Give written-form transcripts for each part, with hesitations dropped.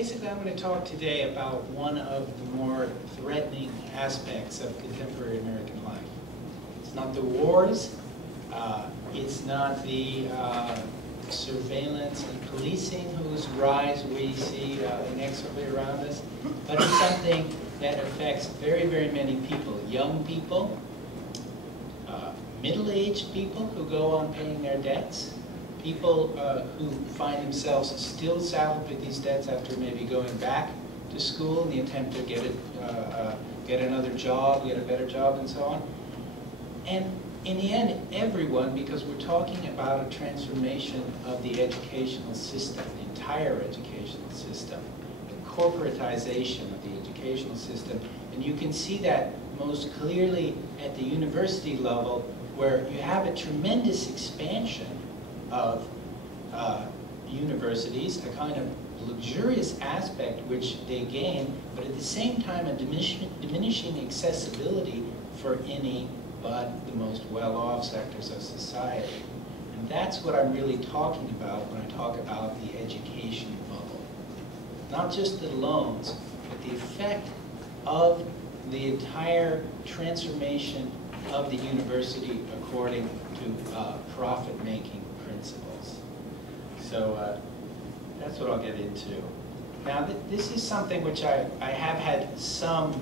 Basically, I'm going to talk today about one of the more threatening aspects of contemporary American life. It's not the wars, it's not the surveillance and policing whose rise we see inexorably around us, but it's something that affects very, very many people. Young people, middle-aged people who go on paying their debts, people who find themselves still saddled with these debts after maybe going back to school in the attempt to get another job, get a better job, and so on. And in the end, everyone, because we're talking about a transformation of the educational system, the entire educational system, the corporatization of the educational system. And you can see that most clearly at the university level, where you have a tremendous expansion of universities, a kind of luxurious aspect which they gain, but at the same time a diminishing accessibility for any but the most well-off sectors of society. And that's what I'm really talking about when I talk about the education bubble. Not just the loans, but the effect of the entire transformation of the university according to profit-making principles. So that's what I'll get into. Now, this is something which I have had some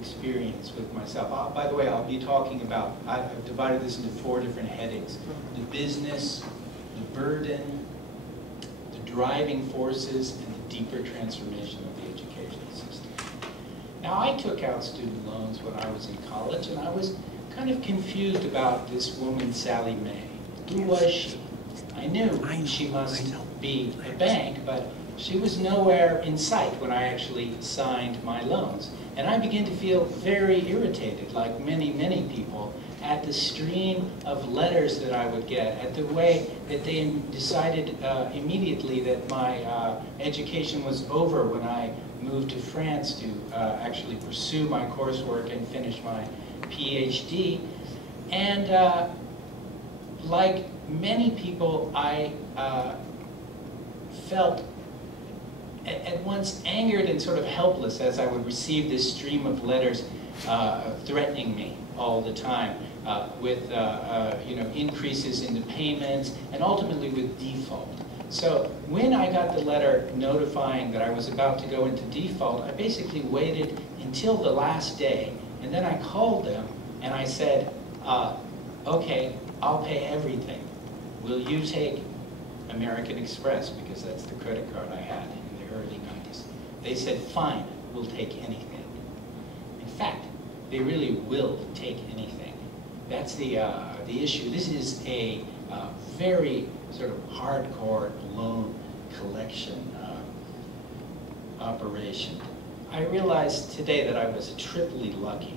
experience with myself. By the way, I'll be talking about, I've divided this into 4 different headings: the business, the burden, the driving forces, and the deeper transformation of the educational system. Now, I took out student loans when I was in college, and I was kind of confused about this woman, Sally Mae. Who was she? I knew she must be a bank, but she was nowhere in sight when I actually signed my loans. And I began to feel very irritated, like many, many people, at the stream of letters that I would get, at the way that they decided immediately that my education was over when I moved to France to actually pursue my coursework and finish my PhD. And like many people, I felt at once angered and sort of helpless as I would receive this stream of letters threatening me all the time with increases in the payments and ultimately with default. So when I got the letter notifying that I was about to go into default, I basically waited until the last day, and then I called them and I said, okay, I'll pay everything. Will you take American Express, because that's the credit card I had in the early 90s. They said, fine, we'll take anything. In fact, they really will take anything. That's the issue. This is a very sort of hardcore loan collection operation. I realized today that I was triply lucky.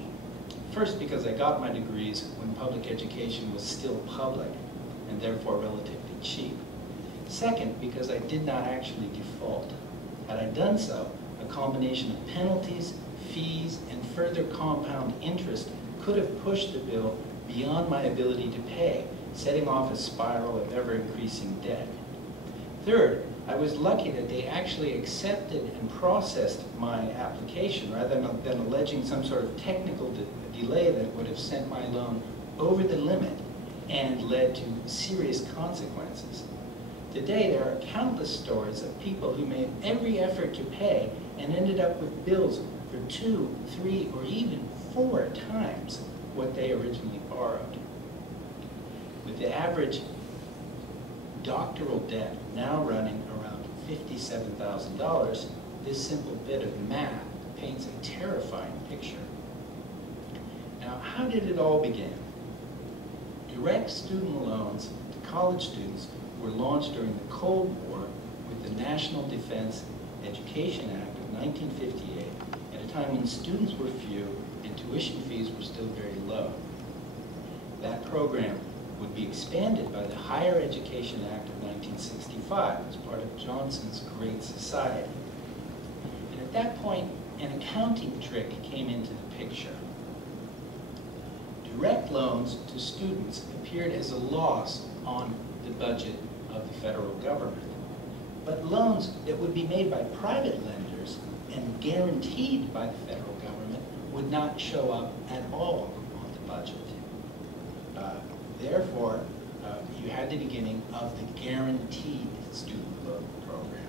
First, because I got my degrees when public education was still public and therefore relatively cheap. Second, because I did not actually default. Had I done so, a combination of penalties, fees, and further compound interest could have pushed the bill beyond my ability to pay, setting off a spiral of ever-increasing debt. Third, I was lucky that they actually accepted and processed my application rather than alleging some sort of technical delay that would have sent my loan over the limit and led to serious consequences. Today, there are countless stories of people who made every effort to pay and ended up with bills for 2, 3, or even 4 times what they originally borrowed. With the average doctoral debt now running around $57,000, this simple bit of math paints a terrifying picture. Now, how did it all begin? Direct student loans to college students were launched during the Cold War with the National Defense Education Act of 1958, at a time when students were few and tuition fees were still very low. That program would be expanded by the Higher Education Act of 1965 as part of Johnson's Great Society. And at that point, an accounting trick came into the picture. Direct loans to students appeared as a loss on the budget of the federal government. But loans that would be made by private lenders and guaranteed by the federal government would not show up at all on the budget. Therefore, you had the beginning of the guaranteed student loan program.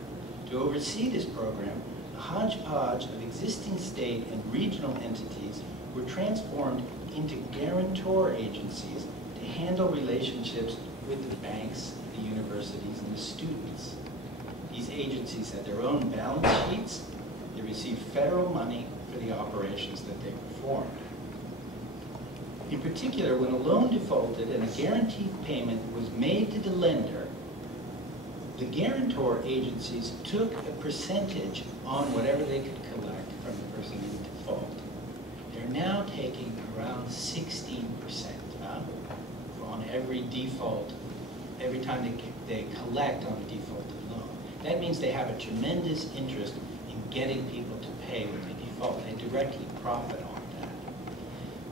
To oversee this program, a hodgepodge of existing state and regional entities were transformed into guarantor agencies to handle relationships with the banks, the universities, and the students. These agencies had their own balance sheets. They received federal money for the operations that they performed. In particular, when a loan defaulted and a guaranteed payment was made to the lender, the guarantor agencies took a percentage on whatever they could collect from the person in default. They're now taking around 16% on every default, every time they collect on a defaulted loan. That means they have a tremendous interest in getting people to pay when they default. They directly profit on that.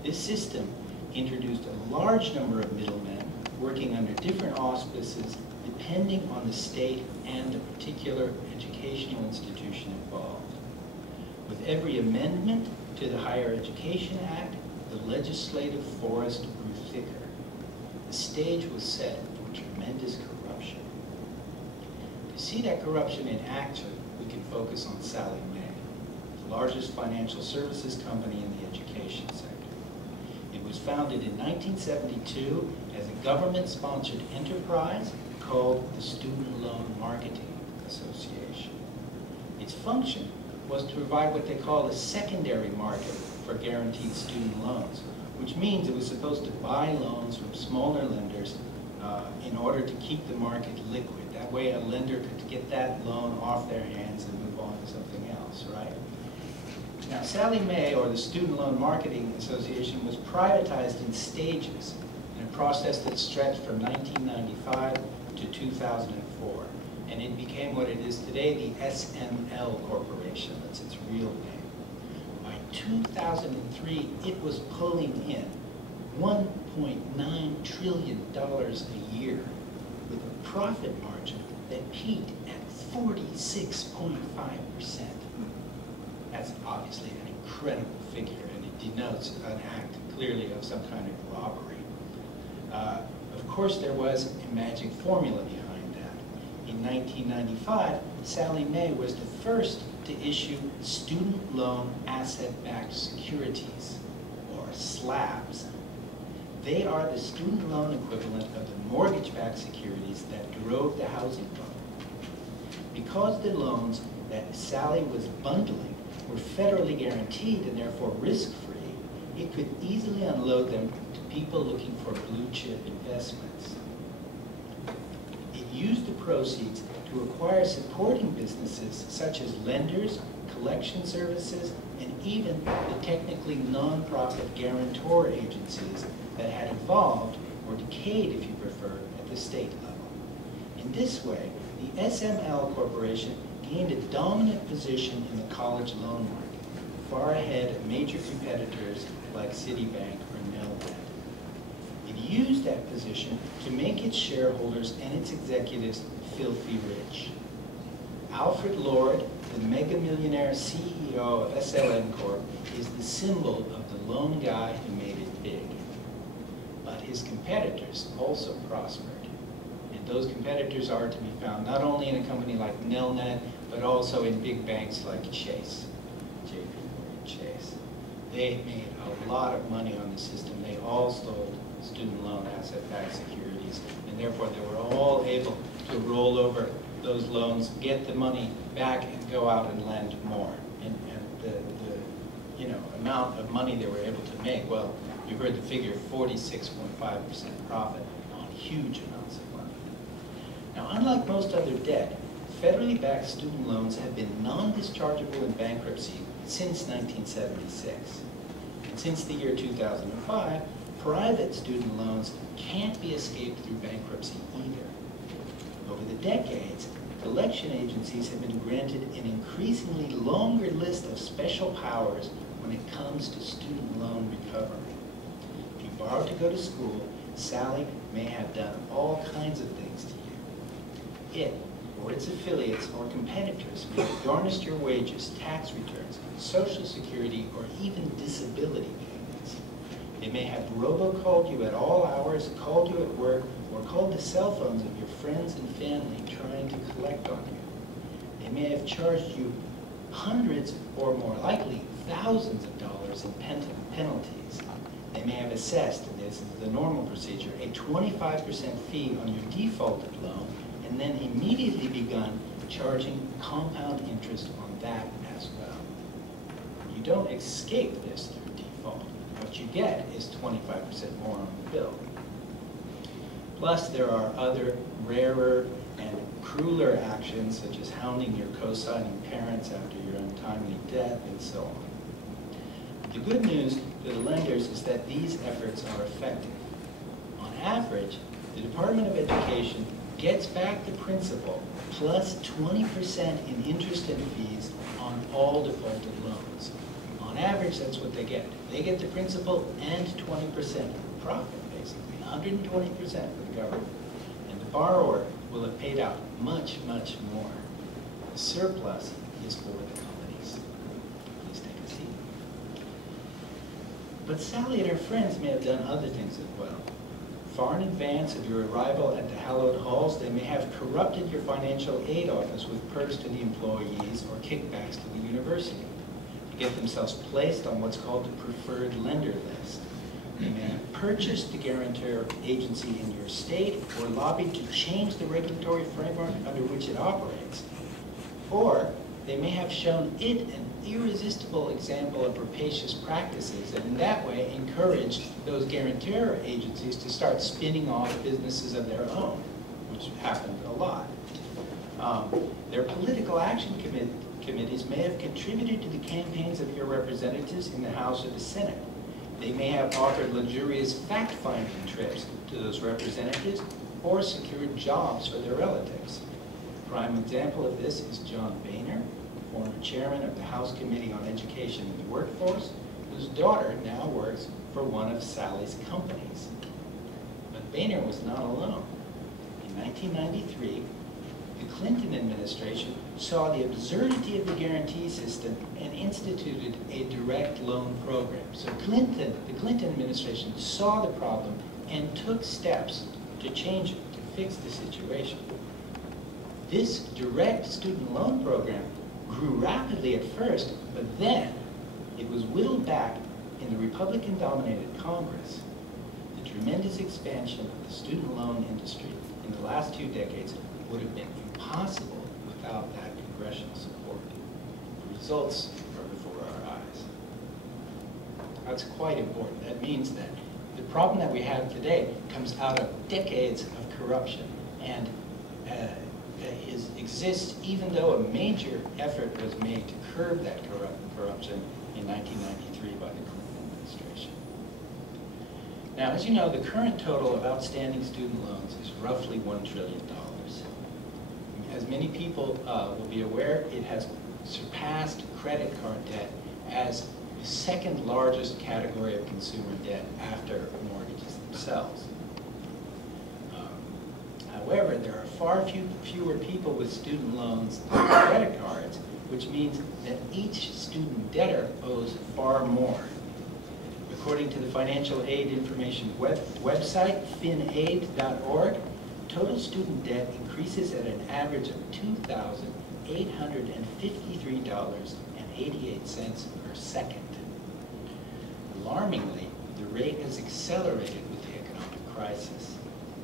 This system introduced a large number of middlemen working under different auspices depending on the state and the particular educational institution involved. With every amendment to the Higher Education Act, the legislative forest grew thicker. The stage was set for tremendous corruption. To see that corruption in action, we can focus on Sallie Mae, the largest financial services company in the education sector. It was founded in 1972 as a government-sponsored enterprise called the Student Loan Marketing Association. Its function was to provide what they call a secondary market for guaranteed student loans, which means it was supposed to buy loans from smaller lenders in order to keep the market liquid. That way a lender could get that loan off their hands and move on to something else, right? Now, Sallie Mae, or the Student Loan Marketing Association, was privatized in stages in a process that stretched from 1995 to 2004. And it became what it is today, the SML Corporation. That's its real name. By 2003, it was pulling in $1.9 trillion a year with a profit margin that peaked at 46.5%. That's obviously an incredible figure, and it denotes an act clearly of some kind of robbery. Of course, there was a magic formula behind that. In 1995, Sallie Mae was the first to issue student loan asset-backed securities, or SLABs. They are the student loan equivalent of the mortgage-backed securities that drove the housing bubble. Because the loans that Sallie was bundling were federally guaranteed and therefore risk-free, it could easily unload them to people looking for blue-chip investments. It used the proceeds to acquire supporting businesses such as lenders, collection services, and even the technically non-profit guarantor agencies that had evolved, or decayed if you prefer, at the state level. In this way, the SML Corporation gained a dominant position in the college loan market, far ahead of major competitors like Citibank or Nelnet. It used that position to make its shareholders and its executives filthy rich. Alfred Lord, the mega-millionaire CEO of SLN Corp, is the symbol of the lone guy who made it big. But his competitors also prospered. And those competitors are to be found not only in a company like Nelnet, but also in big banks like Chase, JP Morgan Chase. They made a lot of money on the system. They all stole student loan asset-backed securities, and therefore they were all able to roll over those loans, get the money back, and go out and lend more. And the amount of money they were able to make, well, you heard the figure, 46.5% profit on huge amounts of money. Now, unlike most other debt, federally backed student loans have been non-dischargeable in bankruptcy since 1976. And since the year 2005, private student loans can't be escaped through bankruptcy either. Over the decades, collection agencies have been granted an increasingly longer list of special powers when it comes to student loan recovery. If you borrowed to go to school, Sallie may have done all kinds of things to you. It, or its affiliates or competitors may have garnished your wages, tax returns, Social Security, or even disability payments. They may have robocalled you at all hours, called you at work, or called the cell phones of your friends and family trying to collect on you. They may have charged you hundreds, or more likely, thousands of dollars in penalties. They may have assessed, and this is the normal procedure, a 25% fee on your defaulted loan, and then immediately begun charging compound interest on that as well. You don't escape this through default. What you get is 25% more on the bill. Plus, there are other rarer and crueler actions, such as hounding your co-signing parents after your untimely death, and so on. The good news to the lenders is that these efforts are effective. On average, the Department of Education gets back the principal plus 20% in interest and fees on all defaulted loans. On average, that's what they get. They get the principal and 20% profit, basically, 120% for the government. And the borrower will have paid out much, much more. The surplus is for the companies. Please take a seat. But Sally and her friends may have done other things as well. Far in advance of your arrival at the hallowed halls, they may have corrupted your financial aid office with perks to the employees or kickbacks to the university to get themselves placed on what's called the preferred lender list. They may have purchased the guarantor agency in your state or lobbied to change the regulatory framework under which it operates. Or they may have shown it an irresistible example of rapacious practices and in that way encouraged those guarantor agencies to start spinning off businesses of their own, which happened a lot. Their political action committees may have contributed to the campaigns of your representatives in the House or the Senate. They may have offered luxurious fact-finding trips to those representatives or secured jobs for their relatives. A prime example of this is John Boehner, former chairman of the House Committee on Education and the Workforce, whose daughter now works for one of Sally's companies. But Boehner was not alone. In 1993, the Clinton administration saw the absurdity of the guarantee system and instituted a direct loan program. So the Clinton administration saw the problem and took steps to change it, to fix the situation. This direct student loan program grew rapidly at first, but then it was whittled back in the Republican-dominated Congress. The tremendous expansion of the student loan industry in the last 2 decades would have been impossible without that congressional support. The results are before our eyes. That's quite important. That means that the problem that we have today comes out of decades of corruption and exists even though a major effort was made to curb that corruption in 1993 by the Clinton administration. Now, as you know, the current total of outstanding student loans is roughly $1 trillion. As many people will be aware, it has surpassed credit card debt as the second largest category of consumer debt after mortgages themselves. However, there are far fewer people with student loans than credit cards, which means that each student debtor owes far more. According to the Financial Aid Information website, finaid.org, total student debt increases at an average of $2,853.88 per second. Alarmingly, the rate has accelerated with the economic crisis.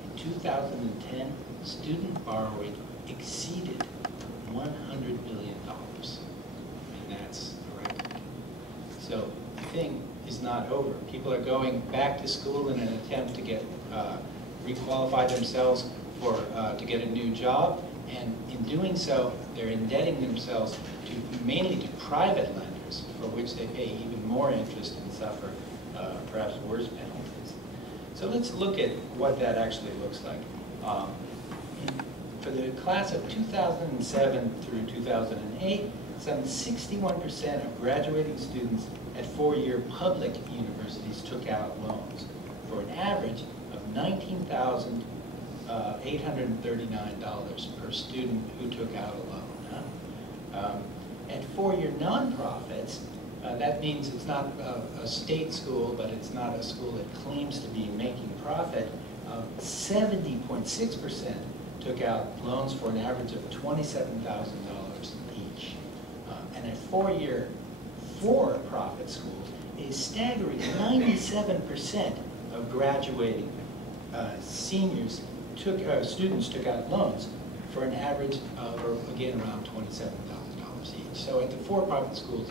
In 2010, student borrowing exceeded $100 billion, and that's a record. So the thing is not over. People are going back to school in an attempt to get requalify themselves for to get a new job, and in doing so, they're indebting themselves mainly to private lenders, for which they pay even more interest and suffer perhaps worse penalties. So let's look at what that actually looks like. For the class of 2007 through 2008, some 61% of graduating students at 4-year public universities took out loans for an average of $19,000 $839 per student who took out a loan. At four-year nonprofits, that means it's not a state school, but it's not a school that claims to be making profit. 70.6% took out loans for an average of $27,000 each. And at four-year for-profit schools, a staggering 97% of graduating students took out loans for an average of, again, around $27,000 each. So at the for-profit schools,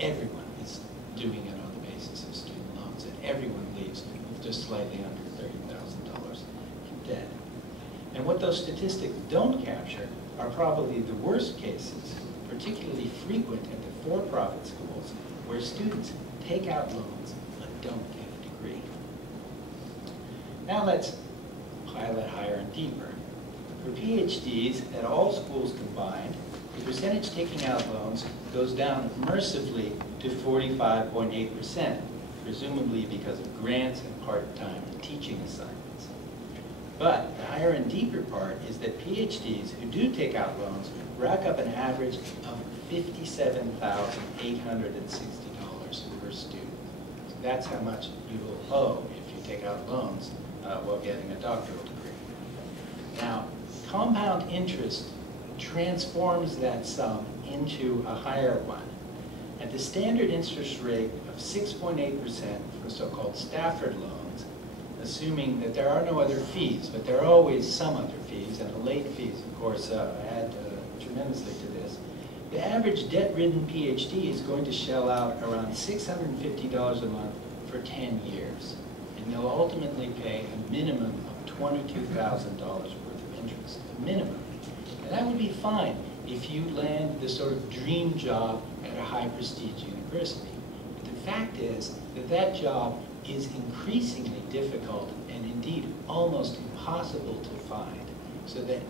everyone is doing it on the basis of student loans, and everyone leaves with just slightly under $30,000 in debt. And what those statistics don't capture are probably the worst cases, particularly frequent at the for-profit schools, where students take out loans but don't get a degree. Now let's pile it higher and deeper. For PhDs at all schools combined, the percentage taking out loans goes down mercifully to 45.8%, presumably because of grants and part-time teaching assignments. But the higher and deeper part is that PhDs who do take out loans rack up an average of $57,860 per student. So that's how much you will owe if you take out loans while getting a doctoral degree. Now, compound interest transforms that sum into a higher one. At the standard interest rate of 6.8% for so-called Stafford loans, assuming that there are no other fees, but there are always some other fees, and the late fees, of course, add tremendously to this. The average debt-ridden PhD is going to shell out around $650 a month for 10 years, and they'll ultimately pay a minimum of $22,000 worth of interest, a minimum. And that would be fine if you land the sort of dream job at a high-prestige university. But the fact is that that job is increasingly difficult and indeed almost impossible to find, so that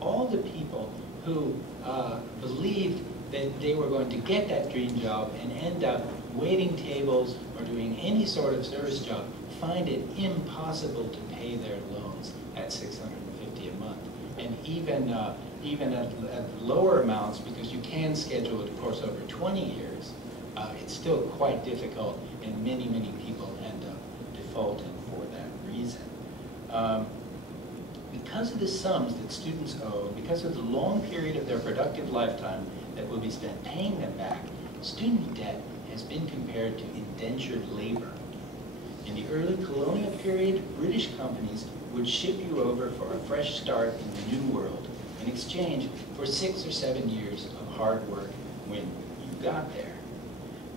all the people who believed that they were going to get that dream job and end up waiting tables or doing any sort of service job find it impossible to pay their loans at $650 a month. And even at lower amounts, because you can schedule it, of course, over 20 years, it's still quite difficult, and many people end up defaulting for that reason. Because of the sums that students owe, because of the long period of their productive lifetime that will be spent paying them back, student debt has been compared to indentured labor. In the early colonial period, British companies would ship you over for a fresh start in the New World in exchange for 6 or 7 years of hard work when you got there.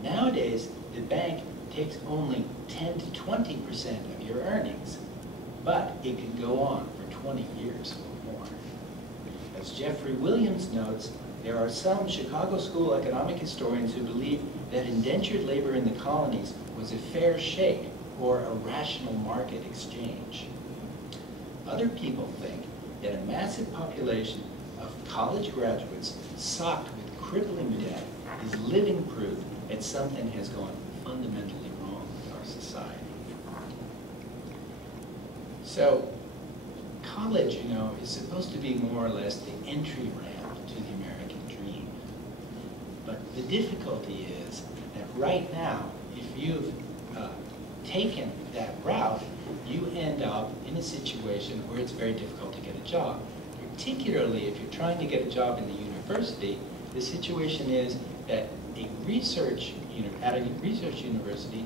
Nowadays, the bank takes only 10 to 20% of your earnings, but it can go on for 20 years or more. As Jeffrey Williams notes, there are some Chicago School economic historians who believe that indentured labor in the colonies was a fair shake or a rational market exchange. Other people think that a massive population of college graduates socked with crippling debt is living proof that something has gone fundamentally wrong with our society. So, college, you know, is supposed to be more or less the entry ramp to the American dream. But the difficulty is that right now, if you've taken that route, you end up in a situation where it's very difficult to get a job. Particularly if you're trying to get a job in the university, the situation is that at a research university,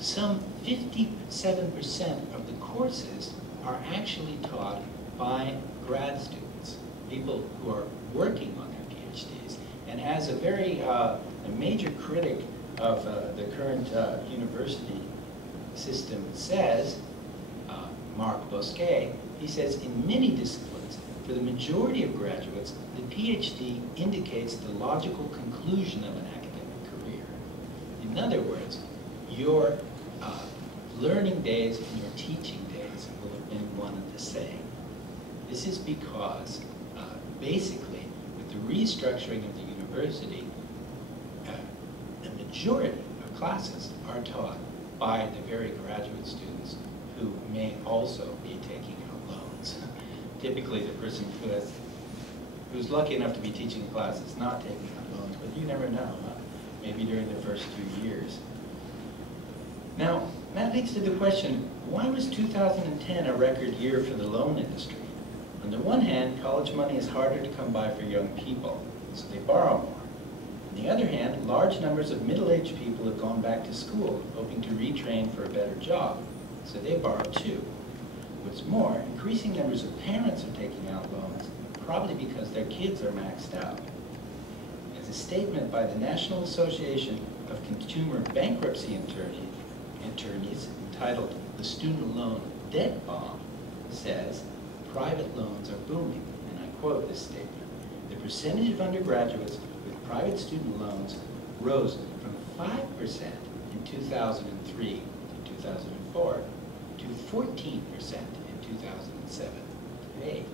some 57% of the courses are actually taught by grad students, people who are working on their PhDs. And as a major critic of the current university system says, Mark Bosquet, he says, in many disciplines, for the majority of graduates, the PhD indicates the logical conclusion of an academic career. In other words, your learning days and your teaching days will have been one and the same. This is because, basically, with the restructuring of the university, the majority of classes are taught by the very graduate students who may also be taking out loans. typically the person who's lucky enough to be teaching a class is not taking out loans, but you never know, huh? Maybe during the first 2 years. Now, that leads to the question, why was 2010 a record year for the loan industry? On the one hand, college money is harder to come by for young people, so they borrow more. On the other hand, large numbers of middle-aged people have gone back to school, hoping to retrain for a better job, so they borrow too. What's more, increasing numbers of parents are taking out loans, probably because their kids are maxed out. As a statement by the National Association of Consumer Bankruptcy Attorneys entitled "The Student Loan Debt Bomb" says, private loans are booming, and I quote this statement. The percentage of undergraduates with private student loans rose from 5% in 2003 to 2004 to 14% in 2007 to 8.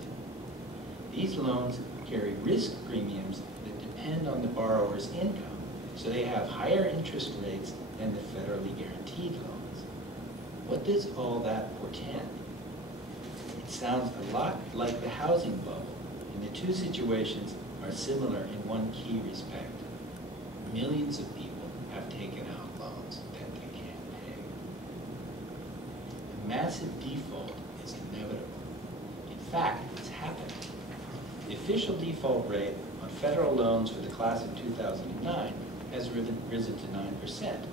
These loans carry risk premiums that depend on the borrower's income, so they have higher interest rates than the federally guaranteed loans. What does all that portend? It sounds a lot like the housing bubble, and the two situations are similar in one key respect. Millions of people have taken out loans that they can't pay. A massive default is inevitable. In fact, it's happened. The official default rate on federal loans for the class of 2009 has risen to 9%.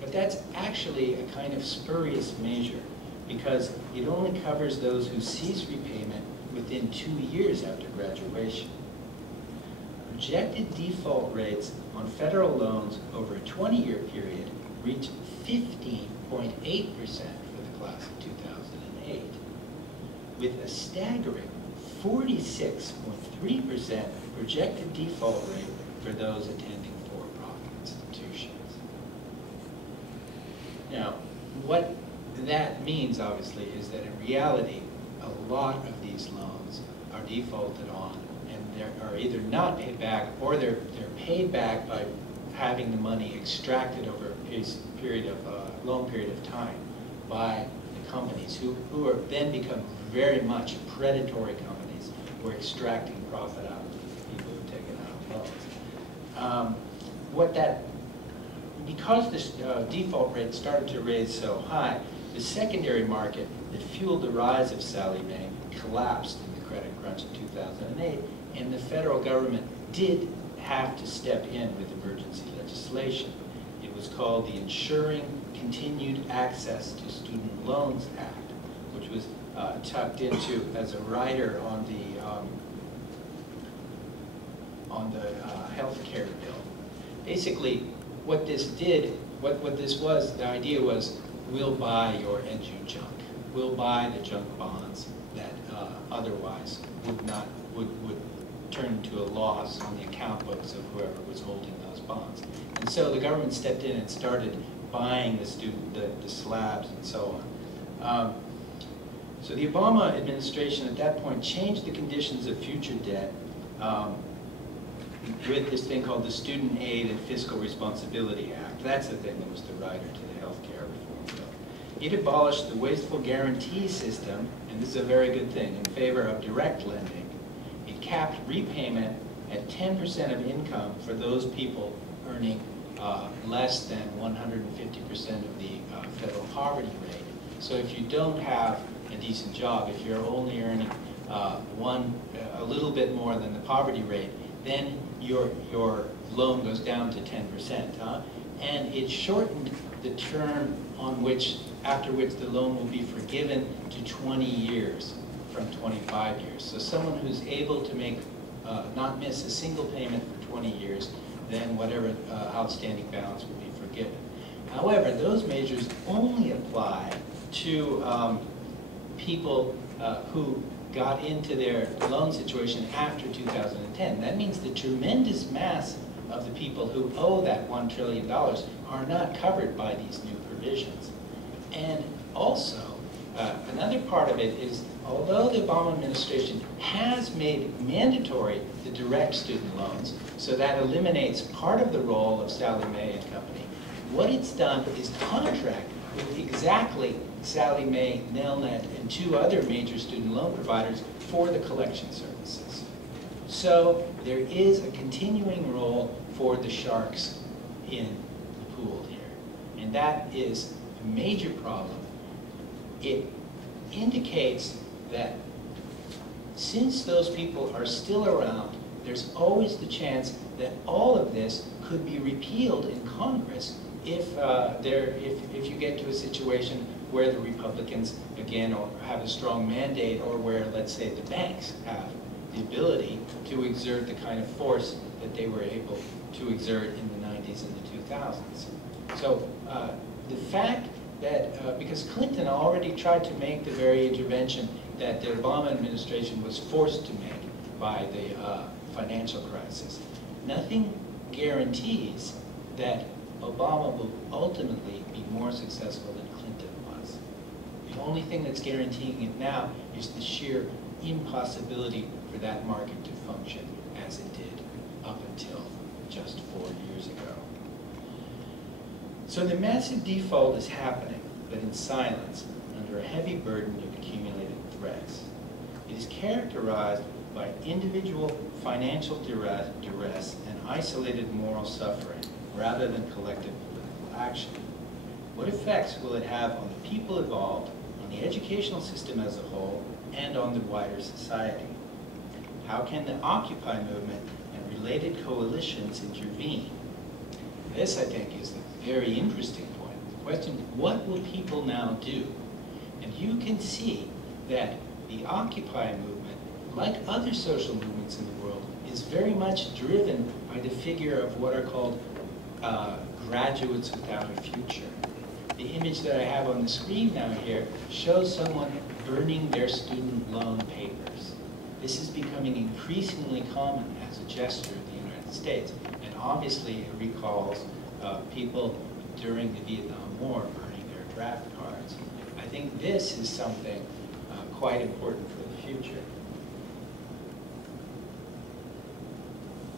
But that's actually a kind of spurious measure because it only covers those who cease repayment within 2 years after graduation. Projected default rates on federal loans over a 20-year period reach 15.8% for the class of 2008, with a staggering 46.3% projected default rate for those attending for-profit institutions. Now, what that means, obviously, is that in reality, a lot of these loans are defaulted on, and they are either not paid back, or they're paid back by having the money extracted over a long period of time by the companies who are then become very much predatory companies who are extracting profit out of the people who've taken out loans. Because this default rate started to raise so high, the secondary market that fueled the rise of Sallie Mae collapsed in the credit crunch in 2008, and the federal government did have to step in with emergency legislation. It was called the Ensuring Continued Access to Student Loans Act, which was tucked into as a rider on the health care bill. Basically, what this did, what this was, the idea was, we'll buy your edu junk. We'll buy the junk bonds that otherwise would turn into a loss on the account books of whoever was holding those bonds. And so the government stepped in and started buying the slabs and so on. So the Obama administration at that point changed the conditions of future debt with this thing called the Student Aid and Fiscal Responsibility Act. That's the thing that was the rider to the health care reform bill. It abolished the wasteful guarantee system, and this is a very good thing, in favor of direct lending. It capped repayment at 10% of income for those people earning less than 150% of the federal poverty rate. So if you don't have a decent job, if you're only earning a little bit more than the poverty rate, then your loan goes down to 10%. And it shortened the term after which the loan will be forgiven to 20 years from 25 years. So someone who's able to make, not miss a single payment for 20 years, then whatever outstanding balance will be forgiven. However, those measures only apply to people who got into their loan situation after 2010. That means the tremendous mass of the people who owe that $1 trillion are not covered by these new provisions. And also, another part of it is, although the Obama administration has made mandatory the direct student loans, so that eliminates part of the role of Sallie Mae and company, what it's done is contract with exactly Sallie Mae, Nelnet, and 2 other major student loan providers for the collection services. So there is a continuing role for the sharks in the pool here. And that is a major problem. It indicates that since those people are still around, there's always the chance that all of this could be repealed in Congress if you get to a situation where the Republicans, again, have a strong mandate, or where, let's say, the banks have the ability to exert the kind of force that they were able to exert in the 90s and the 2000s. So the fact that, because Clinton already tried to make the very intervention that the Obama administration was forced to make by the financial crisis, nothing guarantees that Obama will ultimately be more successful than Clinton was. The only thing that's guaranteeing it now is the sheer impossibility for that market to function as it did up until just 4 years ago. So the massive default is happening, but in silence, under a heavy burden of accumulated threats. It is characterized by individual financial duress and isolated moral suffering, rather than collective political action. What effects will it have on the people involved, on the educational system as a whole, and on the wider society? How can the Occupy movement and related coalitions intervene? This, I think, is the very interesting point. The question, what will people now do? And you can see that the Occupy movement, like other social movements in the world, is very much driven by the figure of what are called graduates without a future. The image that I have on the screen now here shows someone burning their student loan papers. This is becoming increasingly common as a gesture in the United States, and obviously it recalls people during the Vietnam War burning their draft cards. I think this is something quite important for the future.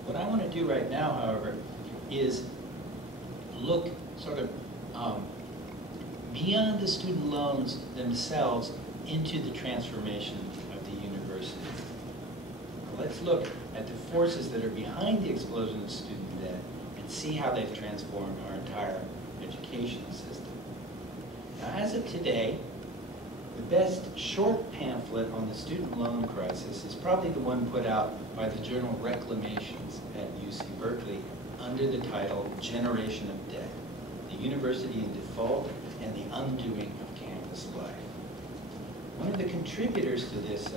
What I want to do right now, however, is look sort of beyond the student loans themselves into the transformation of the university. Let's look at the forces that are behind the explosion of student debt and see how they've transformed our entire educational system. Now, as of today, the best short pamphlet on the student loan crisis is probably the one put out by the journal Reclamations at UC Berkeley under the title Generation of Debt, the University in Default and the Undoing of Campus Life. One of the contributors to this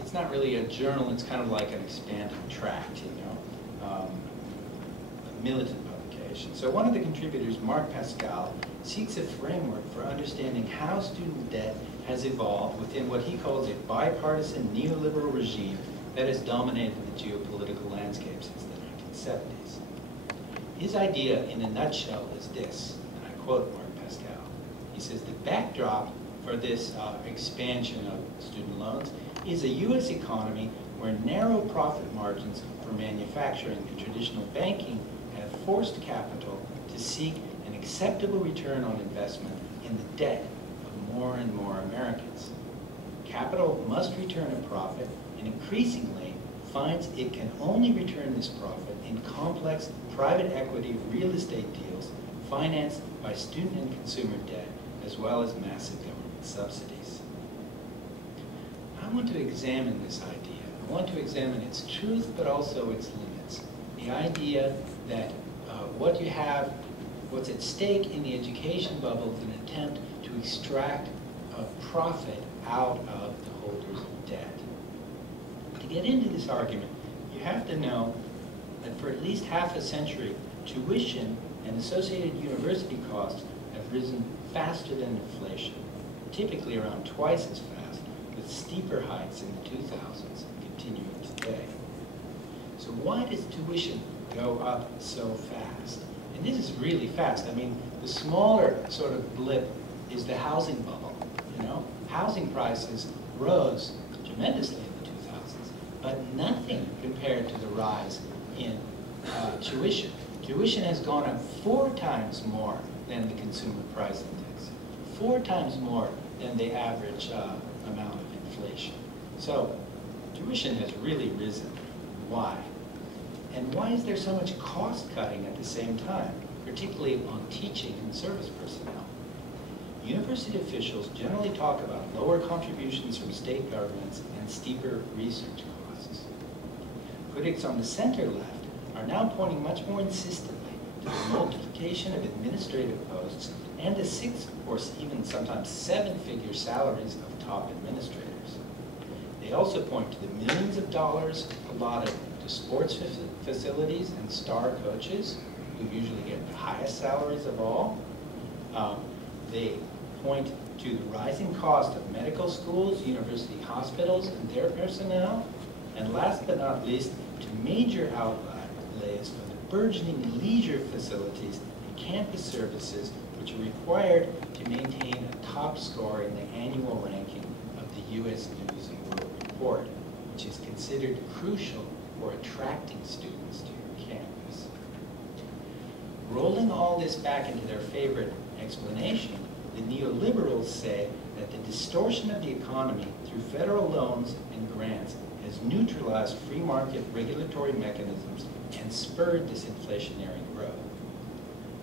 it's not really a journal, it's kind of like an expanded tract, you know, a militant publication. So one of the contributors, Mark Pascal, seeks a framework for understanding how student debt has evolved within what he calls a bipartisan neoliberal regime that has dominated the geopolitical landscape since the 1970s. His idea, in a nutshell, is this, and I quote Mark Pascal. He says, the backdrop for this expansion of student loans is a U.S. economy where narrow profit margins for manufacturing and traditional banking have forced capital to seek an acceptable return on investment in the debt of more and more Americans. Capital must return a profit, and increasingly finds it can only return this profit in complex private equity real estate deals financed by student and consumer debt, as well as massive government subsidies. I want to examine this idea. I want to examine its truth, but also its limits. The idea that what's at stake in the education bubble is an attempt to extract a profit out of the holders of debt. To get into this argument, you have to know that for at least half a century, tuition and associated university costs have risen faster than inflation, typically around twice as fast, with steeper hikes in the 2000s and continuing today. So why does tuition go up so fast? And this is really fast. I mean, the smaller sort of blip is the housing bubble. You know, housing prices rose tremendously in the 2000s, but nothing compared to the rise in tuition. Tuition has gone up 4 times more than the Consumer Price Index, 4 times more than the average amount of inflation. So tuition has really risen. Why? And why is there so much cost cutting at the same time, particularly on teaching and service personnel? University officials generally talk about lower contributions from state governments and steeper research costs. Critics on the center left are now pointing much more insistently to the multiplication of administrative posts and the 6 or even sometimes 7-figure salaries of top administrators. They also point to the millions of dollars allotted to sports facilities and star coaches, who usually get the highest salaries of all. They point to the rising cost of medical schools, university hospitals, and their personnel. And last but not least, to major outlays for the burgeoning leisure facilities and campus services, which are required to maintain a top score in the annual ranking of the U.S. News and World Report, which is considered crucial for attracting students to your campus. Rolling all this back into their favorite explanation, the neoliberals say that the distortion of the economy through federal loans and grants has neutralized free market regulatory mechanisms and spurred this inflationary growth.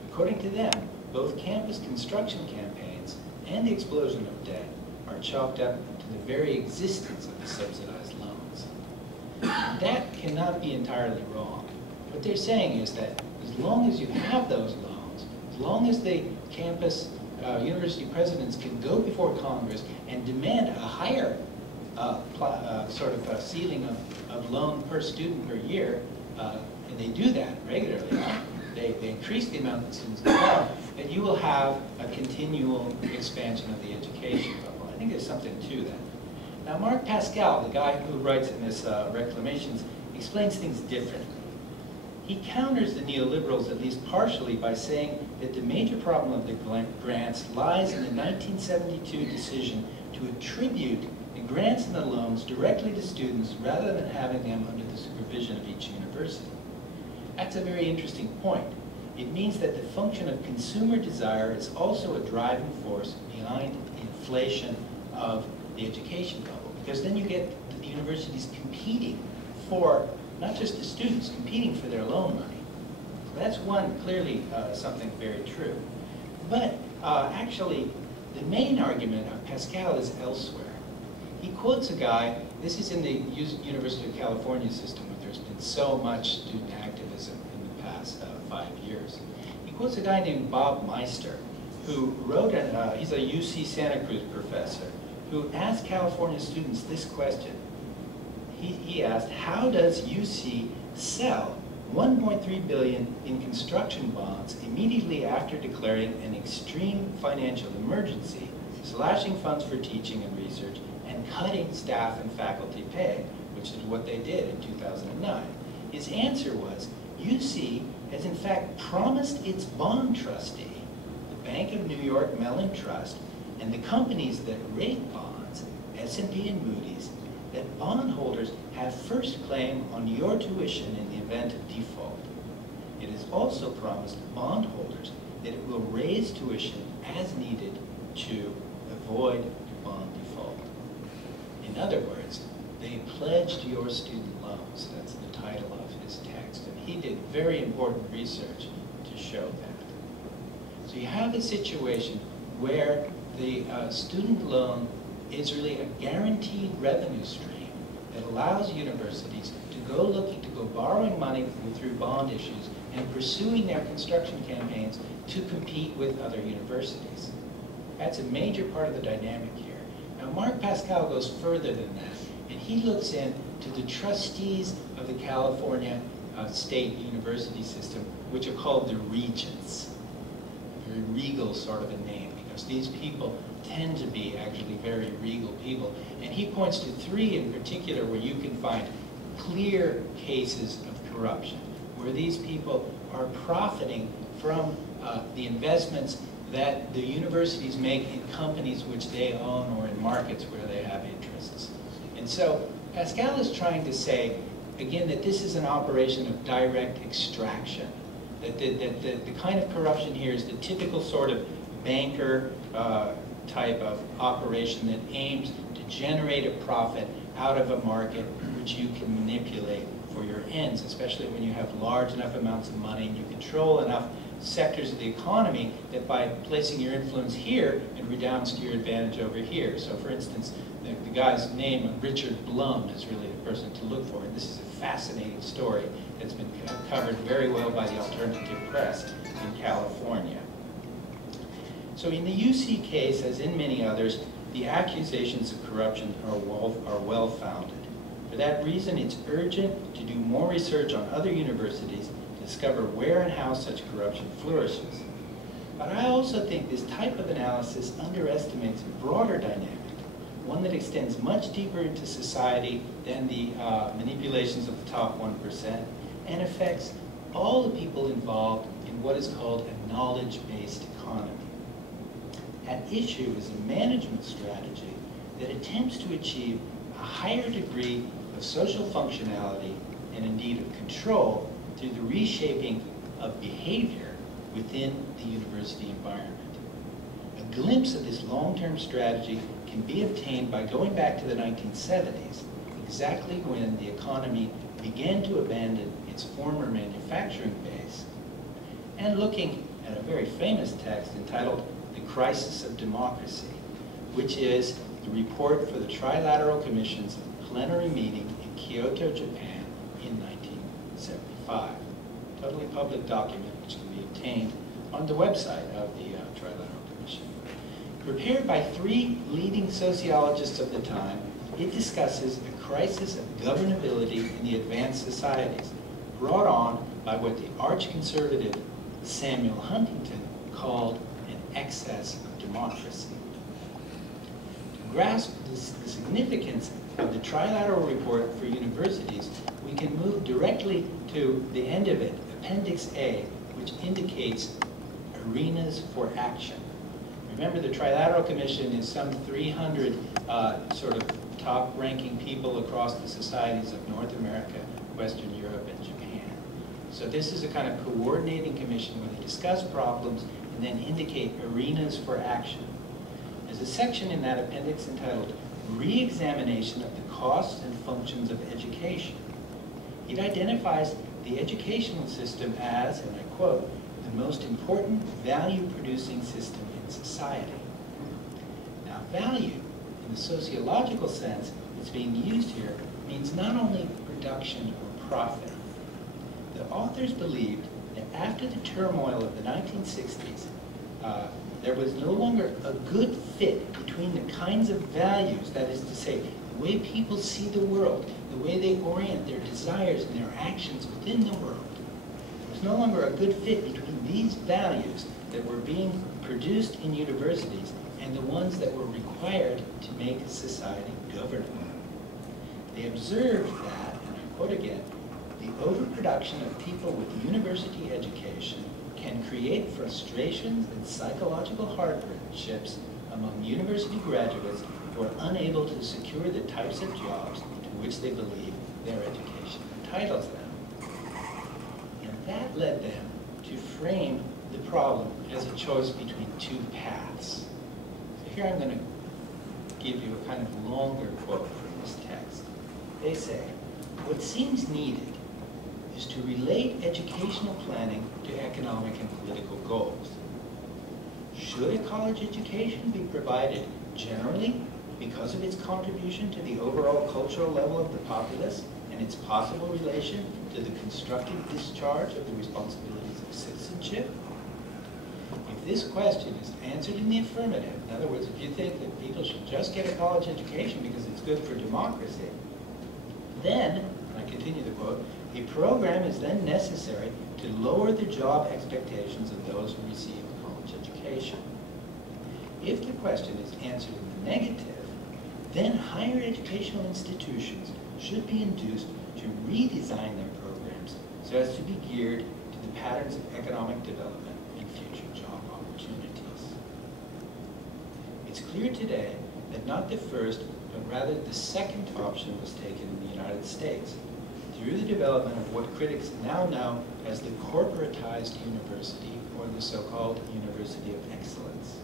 According to them, both campus construction campaigns and the explosion of debt are chalked up to the very existence of the subsidized loans. That cannot be entirely wrong. What they're saying is that as long as you have those loans, as long as the campus university presidents can go before Congress and demand a higher ceiling of loan per student per year, and they do that regularly, they increase the amount that students can borrow, and you will have a continual expansion of the education bubble. I think there's something to that. Now, Mark Pascal, the guy who writes in this Reclamations, explains things differently. He counters the neoliberals, at least partially, by saying that the major problem of the grants lies in the 1972 decision to attribute the grants and the loans directly to students rather than having them under the supervision of each university. That's a very interesting point. It means that the function of consumer desire is also a driving force behind the inflation of the education bubble, because then you get the universities competing for not just the students, competing for their loan money. So that's one, clearly something very true. But actually, the main argument of Pascal is elsewhere. He quotes a guy, this is in the University of California system, where there's been so much student activism in the past 5 years. He quotes a guy named Bob Meister, who wrote, he's a UC Santa Cruz professor, who asked California students this question. He asked, how does UC sell $1.3 billion in construction bonds immediately after declaring an extreme financial emergency, slashing funds for teaching and research, and cutting staff and faculty pay, which is what they did in 2009? His answer was, UC has in fact promised its bond trustee, the Bank of New York Mellon Trust, and the companies that rate bonds, S&P and Moody's, that bondholders have first claim on your tuition in the event of default. It has also promised bondholders that it will raise tuition as needed to avoid bond default. In other words, they pledged your student loans. That's the title of his text. And he did very important research to show that. So you have a situation where the student loan is really a guaranteed revenue stream that allows universities to go borrowing money through bond issues and pursuing their construction campaigns to compete with other universities. That's a major part of the dynamic here. Now, Mark Pascal goes further than that, and he looks into the trustees of the California state university system, which are called the regents. A very regal sort of a name, because these people tend to be actually very regal people. And he points to 3 in particular where you can find clear cases of corruption, where these people are profiting from the investments that the universities make in companies which they own or in markets where they have interests. And so Pascal is trying to say, again, that this is an operation of direct extraction. That the kind of corruption here is the typical sort of banker type of operation that aims to generate a profit out of a market which you can manipulate for your ends, especially when you have large enough amounts of money and you control enough sectors of the economy that by placing your influence here, it redounds to your advantage over here. So for instance, the guy's name, Richard Blum, is really the person to look for. And this is a fascinating story that's been covered very well by the alternative press in California. So in the UC case, as in many others, the accusations of corruption are well-founded. For that reason, it's urgent to do more research on other universities to discover where and how such corruption flourishes. But I also think this type of analysis underestimates a broader dynamic, one that extends much deeper into society than the manipulations of the top 1%, and affects all the people involved in what is called a knowledge-based economy. At issue is a management strategy that attempts to achieve a higher degree of social functionality and indeed of control through the reshaping of behavior within the university environment. A glimpse of this long-term strategy can be obtained by going back to the 1970s, exactly when the economy began to abandon its former manufacturing base, and looking at a very famous text entitled The Crisis of Democracy, which is the report for the Trilateral Commission's plenary meeting in Kyoto, Japan in 1975. Totally public document which can be obtained on the website of the Trilateral Commission. Prepared by 3 leading sociologists of the time, it discusses a crisis of governability in the advanced societies, brought on by what the arch-conservative Samuel Huntington called an excess of democracy. To grasp the significance of the Trilateral Report for universities, we can move directly to the end of it, Appendix A, which indicates arenas for action. Remember, the Trilateral Commission is some 300 sort of top-ranking people across the societies of North America, Western Europe, and Japan. So this is a kind of coordinating commission where they discuss problems and then indicate arenas for action. There's a section in that appendix entitled Re-examination of the Costs and Functions of Education. It identifies the educational system as, and I quote, the most important value-producing system in society. Now, value, in the sociological sense that's being used here, means not only production or profit. The authors believed that after the turmoil of the 1960s, there was no longer a good fit between the kinds of values, that is to say, the way people see the world, the way they orient their desires and their actions within the world. There was no longer a good fit between these values that were being produced in universities and the ones that were required to make society governable. They observed that, and I quote again, the overproduction of people with university education can create frustrations and psychological hardships among university graduates who are unable to secure the types of jobs to which they believe their education entitles them. And that led them to frame the problem as a choice between 2 paths. So here I'm going to give you a kind of longer quote from this text. They say, what seems needed is to relate educational planning to economic and political goals. Should a college education be provided generally because of its contribution to the overall cultural level of the populace and its possible relation to the constructive discharge of the responsibilities of citizenship? If this question is answered in the affirmative, in other words, if you think that people should just get a college education because it's good for democracy, then, and I continue the quote, a program is then necessary to lower the job expectations of those who receive a college education. If the question is answered in the negative, then higher educational institutions should be induced to redesign their programs so as to be geared to the patterns of economic development and future job opportunities. It's clear today that not the first, but rather the second option was taken in the United States, to through the development of what critics now know as the corporatized university, or the so-called University of Excellence.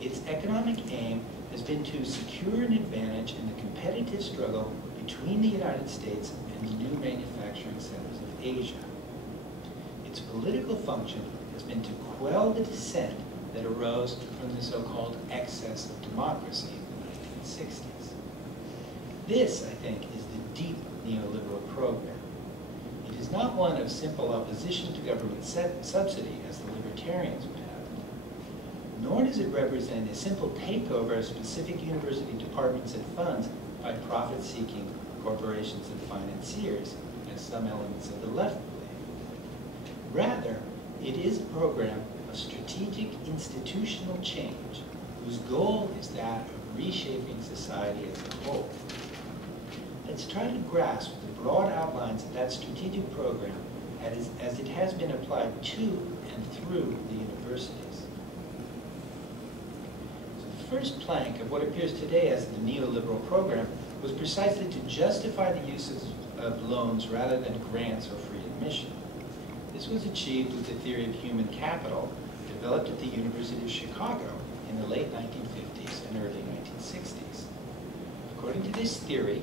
Its economic aim has been to secure an advantage in the competitive struggle between the United States and the new manufacturing centers of Asia. Its political function has been to quell the dissent that arose from the so-called excess of democracy in the 1960s. This, I think, is the deep neoliberal program. It is not one of simple opposition to government subsidy, as the libertarians would have it, nor does it represent a simple takeover of specific university departments and funds by profit-seeking corporations and financiers, as some elements of the left believe. Rather, it is a program of strategic institutional change whose goal is that of reshaping society as a whole. Let's try to grasp the broad outlines of that strategic program as it has been applied to and through the universities. So the first plank of what appears today as the neoliberal program was precisely to justify the uses of loans rather than grants or free admission. This was achieved with the theory of human capital developed at the University of Chicago in the late 1950s and early 1960s. According to this theory,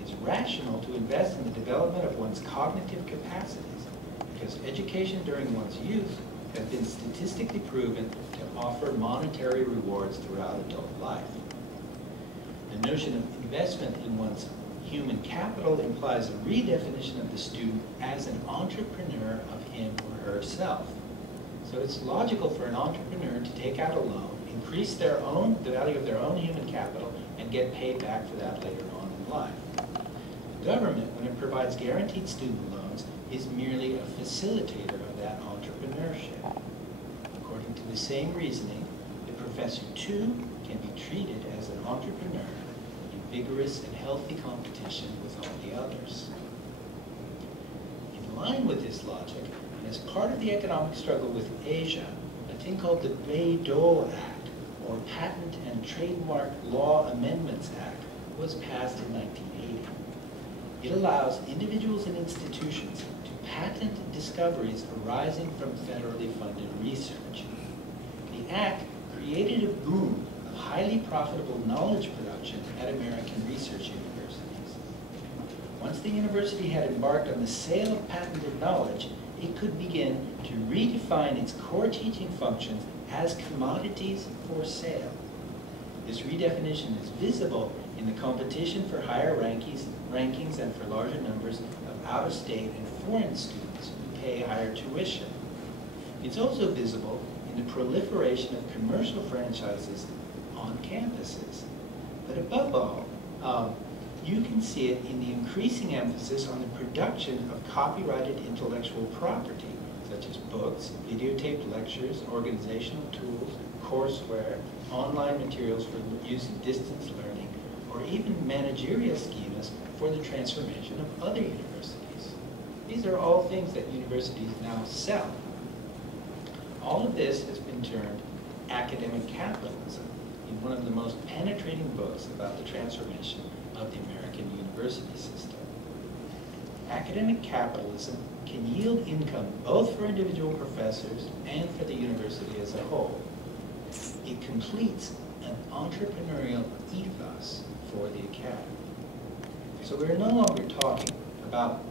it's rational to invest in the development of one's cognitive capacities because education during one's youth has been statistically proven to offer monetary rewards throughout adult life. The notion of investment in one's human capital implies a redefinition of the student as an entrepreneur of him or herself. So it's logical for an entrepreneur to take out a loan, increase the value of their own human capital, and get paid back for that later on in life. The government, when it provides guaranteed student loans, is merely a facilitator of that entrepreneurship. According to the same reasoning, the professor too can be treated as an entrepreneur in vigorous and healthy competition with all the others. In line with this logic, and as part of the economic struggle with Asia, a thing called the Bayh-Dole Act, or Patent and Trademark Law Amendments Act, was passed in 1980. It allows individuals and institutions to patent discoveries arising from federally funded research. The act created a boom of highly profitable knowledge production at American research universities. Once the university had embarked on the sale of patented knowledge, it could begin to redefine its core teaching functions as commodities for sale. This redefinition is visible in the competition for higher rankings and for larger numbers of out-of-state and foreign students who pay higher tuition. It's also visible in the proliferation of commercial franchises on campuses. But above all, you can see it in the increasing emphasis on the production of copyrighted intellectual property, such as books, videotaped lectures, organizational tools, courseware, online materials for use in distance learning, or even managerial schemas for the transformation of other universities. These are all things that universities now sell. All of this has been termed academic capitalism in one of the most penetrating books about the transformation of the American university system. Academic capitalism can yield income both for individual professors and for the university as a whole. It completes an entrepreneurial ethos for the academy. So we're no longer talking about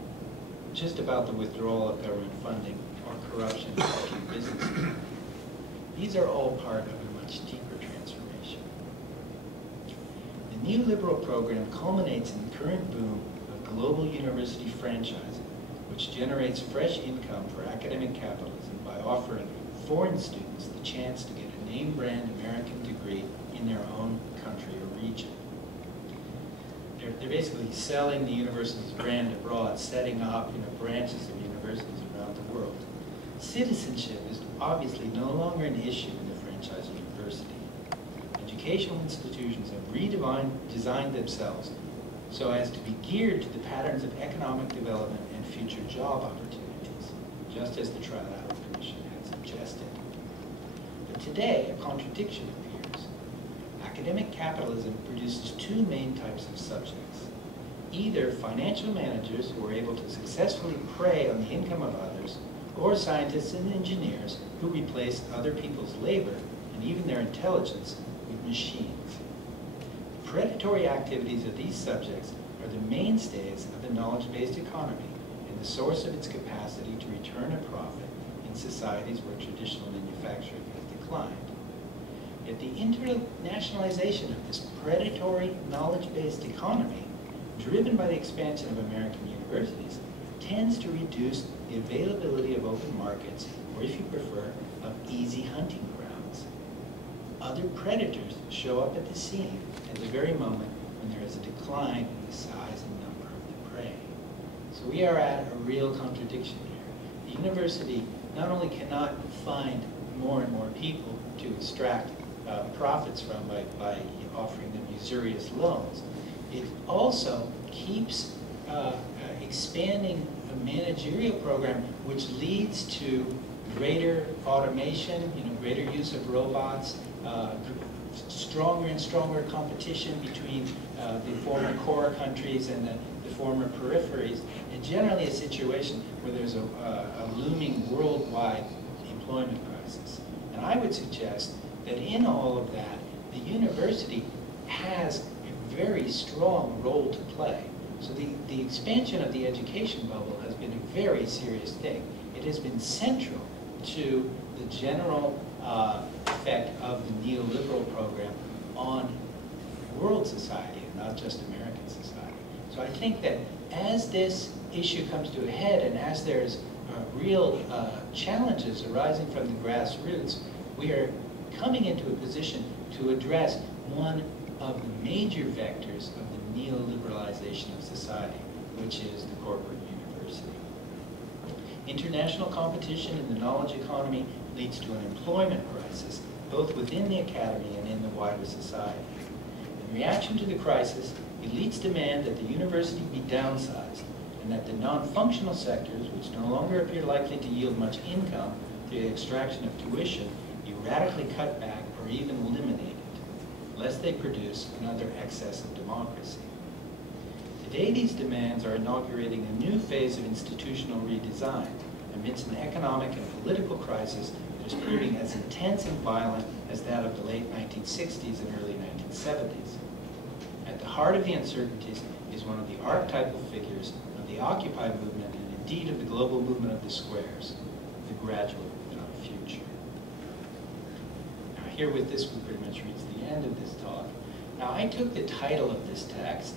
just about the withdrawal of government funding or corruption of a few businesses. These are all part of a much deeper transformation. The neoliberal program culminates in the current boom of global university franchising, which generates fresh income for academic capitalism by offering foreign students the chance to get a name-brand American degree in their own country or region. They're basically selling the university's brand abroad, setting up branches of universities around the world. Citizenship is obviously no longer an issue in the franchise university. Educational institutions have redesigned themselves so as to be geared to the patterns of economic development and future job opportunities, just as the Trilateral Commission had suggested. But today, a contradiction appears. Academic capitalism produces two main types of subjects. either financial managers who are able to successfully prey on the income of others, or scientists and engineers who replace other people's labor and even their intelligence with machines. The predatory activities of these subjects are the mainstays of the knowledge-based economy and the source of its capacity to return a profit in societies where traditional manufacturing has declined. Yet the internationalization of this predatory knowledge-based economy, driven by the expansion of American universities, tends to reduce the availability of open markets, or if you prefer, of easy hunting grounds. Other predators show up at the scene at the very moment when there is a decline in the size and number of the prey. So we are at a real contradiction here. The university not only cannot find more and more people to extract profits from by offering them usurious loans, it also keeps expanding a managerial program which leads to greater automation, greater use of robots, stronger and stronger competition between the former core countries and the former peripheries, and generally a situation where there's a looming worldwide employment crisis. And I would suggest that in all of that, the university has a very strong role to play. So the expansion of the education bubble has been a very serious thing. It has been central to the general effect of the neoliberal program on world society and not just American society. So I think that as this issue comes to a head and as there's real challenges arising from the grassroots, we are coming into a position to address one of the major vectors of the neoliberalization of society, which is the corporate university. International competition in the knowledge economy leads to an employment crisis, both within the academy and in the wider society. In reaction to the crisis, elites demand that the university be downsized and that the non-functional sectors, which no longer appear likely to yield much income through the extraction of tuition, be radically cut back or even eliminated, lest they produce another excess of democracy. Today, these demands are inaugurating a new phase of institutional redesign amidst an economic and political crisis that is proving as intense and violent as that of the late 1960s and early 1970s. At the heart of the uncertainties is one of the archetypal figures of the Occupy movement and indeed of the global movement of the squares, the graduate without a future. Now here with this, we pretty much reached the end of this talk. Now I took the title of this text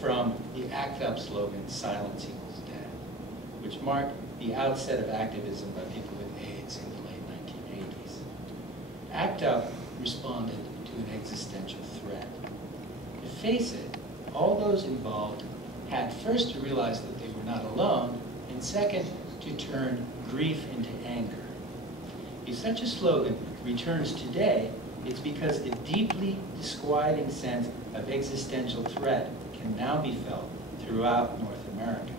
from the ACT UP slogan, "Silence equals death," which marked the outset of activism by people with AIDS in the late 1980s. ACT UP responded to an existential threat. To face it, all those involved had first to realize that they were not alone, and second, to turn grief into anger. If such a slogan returns today, it's because a deeply disquieting sense of existential threat can now be felt throughout North America.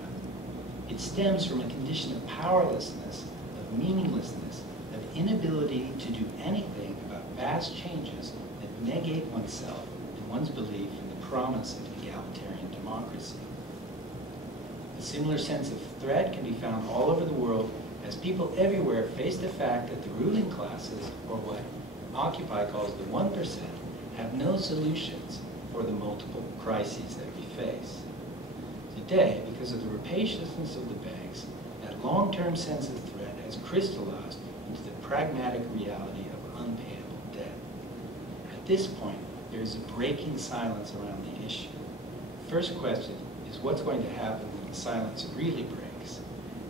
It stems from a condition of powerlessness, of meaninglessness, of inability to do anything about vast changes that negate oneself and one's belief in the promise of egalitarian democracy. A similar sense of threat can be found all over the world as people everywhere face the fact that the ruling classes, or what Occupy calls the 1%, have no solutions for the multiple crises that we face. Today, because of the rapaciousness of the banks, that long-term sense of threat has crystallized into the pragmatic reality of unpayable debt. At this point, there is a breaking silence around the issue. The first question is what's going to happen when the silence really breaks?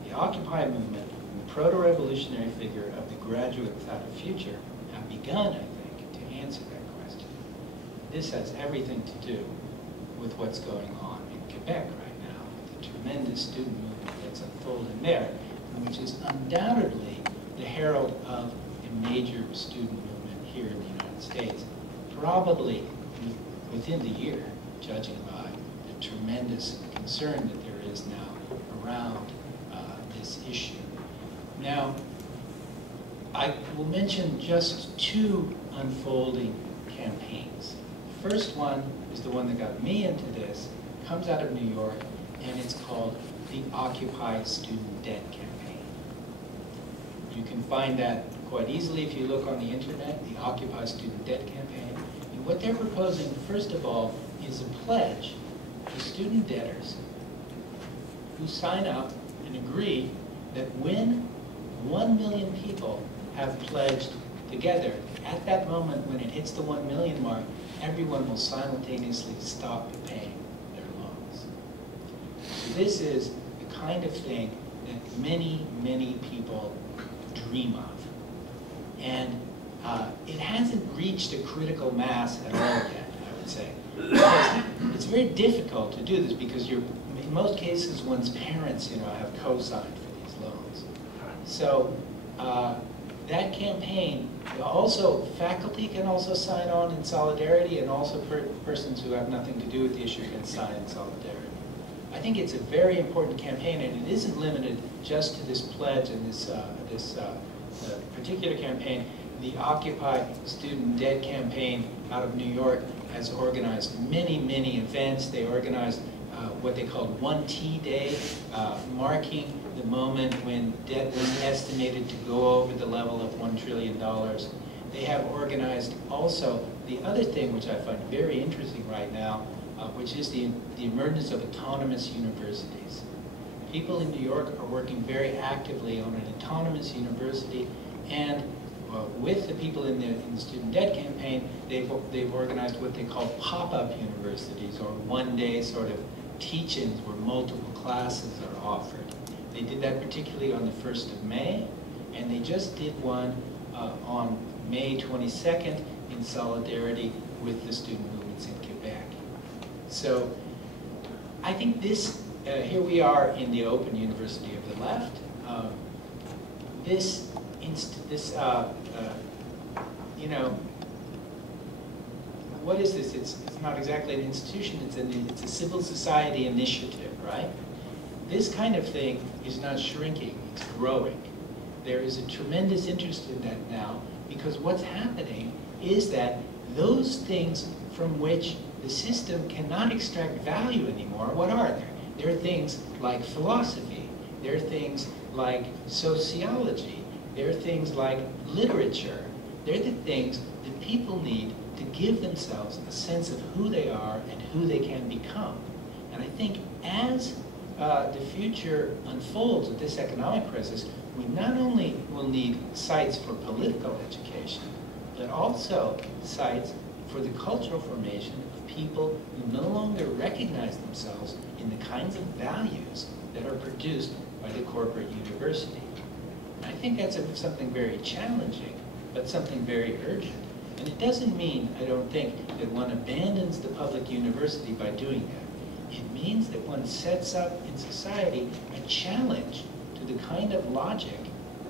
The Occupy movement and the proto-revolutionary figure of the graduate without a future have begun, I think, to answer that question. This has everything to do with what's going on in Quebec right now, the tremendous student movement that's unfolding there, which is undoubtedly the herald of a major student movement here in the United States, probably within the year, judging by the tremendous concern that there is now around this issue. Now, I will mention just two unfolding campaigns. The first one is the one that got me into this, comes out of New York, and it's called the Occupy Student Debt Campaign. You can find that quite easily if you look on the internet, the Occupy Student Debt Campaign. And what they're proposing, first of all, is a pledge to student debtors who sign up and agree that when 1 million people have pledged together, at that moment when it hits the 1 million mark, everyone will simultaneously stop paying their loans. So this is the kind of thing that many, many people dream of. And it hasn't reached a critical mass at all yet, I would say. Because it's very difficult to do this because in most cases one's parents, have co-signed for these loans. So that campaign, also faculty can also sign on in solidarity, and also persons who have nothing to do with the issue can sign in solidarity. I think it's a very important campaign, and it isn't limited just to this pledge and this particular campaign. The Occupy Student Debt Campaign out of New York has organized many, many events. They organized what they called 1T Day, marking the moment when debt was estimated to go over the level of $1 trillion. They have organized also the other thing which I find very interesting right now, which is the emergence of autonomous universities. People in New York are working very actively on an autonomous university, and with the people in the student debt campaign, they've organized what they call pop-up universities, or one-day sort of teach-ins where multiple classes are offered. They did that particularly on the 1st of May, and they just did one on May 22nd in solidarity with the student movements in Quebec. So I think this, here we are in the Open University of the Left. What is this? It's not exactly an institution, it's a civil society initiative, right? This kind of thing is not shrinking, it's growing. There is a tremendous interest in that now, because what's happening is that those things from which the system cannot extract value anymore, what are there? There are things like philosophy, there are things like sociology, there are things like literature. They're the things that people need to give themselves a sense of who they are and who they can become. And I think as the future unfolds with this economic crisis, we not only will need sites for political education, but also sites for the cultural formation of people who no longer recognize themselves in the kinds of values that are produced by the corporate university. And I think that's something very challenging, but something very urgent. And it doesn't mean, I don't think, that one abandons the public university by doing that. It means that one sets up in society a challenge to the kind of logic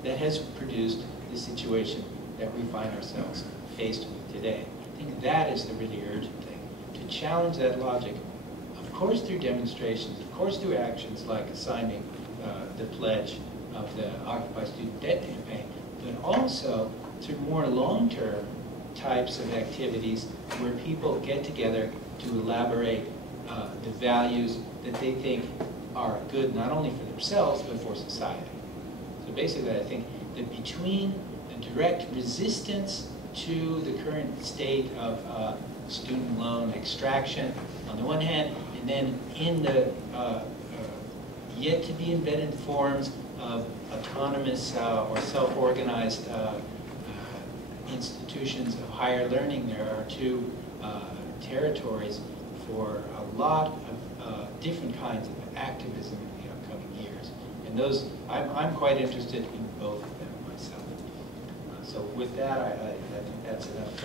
that has produced the situation that we find ourselves faced with today. I think that is the really urgent thing, to challenge that logic, of course through demonstrations, of course through actions like signing the pledge of the Occupy Student Debt Campaign, but also through more long-term types of activities where people get together to elaborate the values that they think are good not only for themselves but for society. So basically I think that between the direct resistance to the current state of student loan extraction on the one hand, and then in the yet to be invented forms of autonomous or self-organized institutions of higher learning, there are two territories for a lot of different kinds of activism in the upcoming years. And those, I'm quite interested in both of them myself. So with that, I think that's enough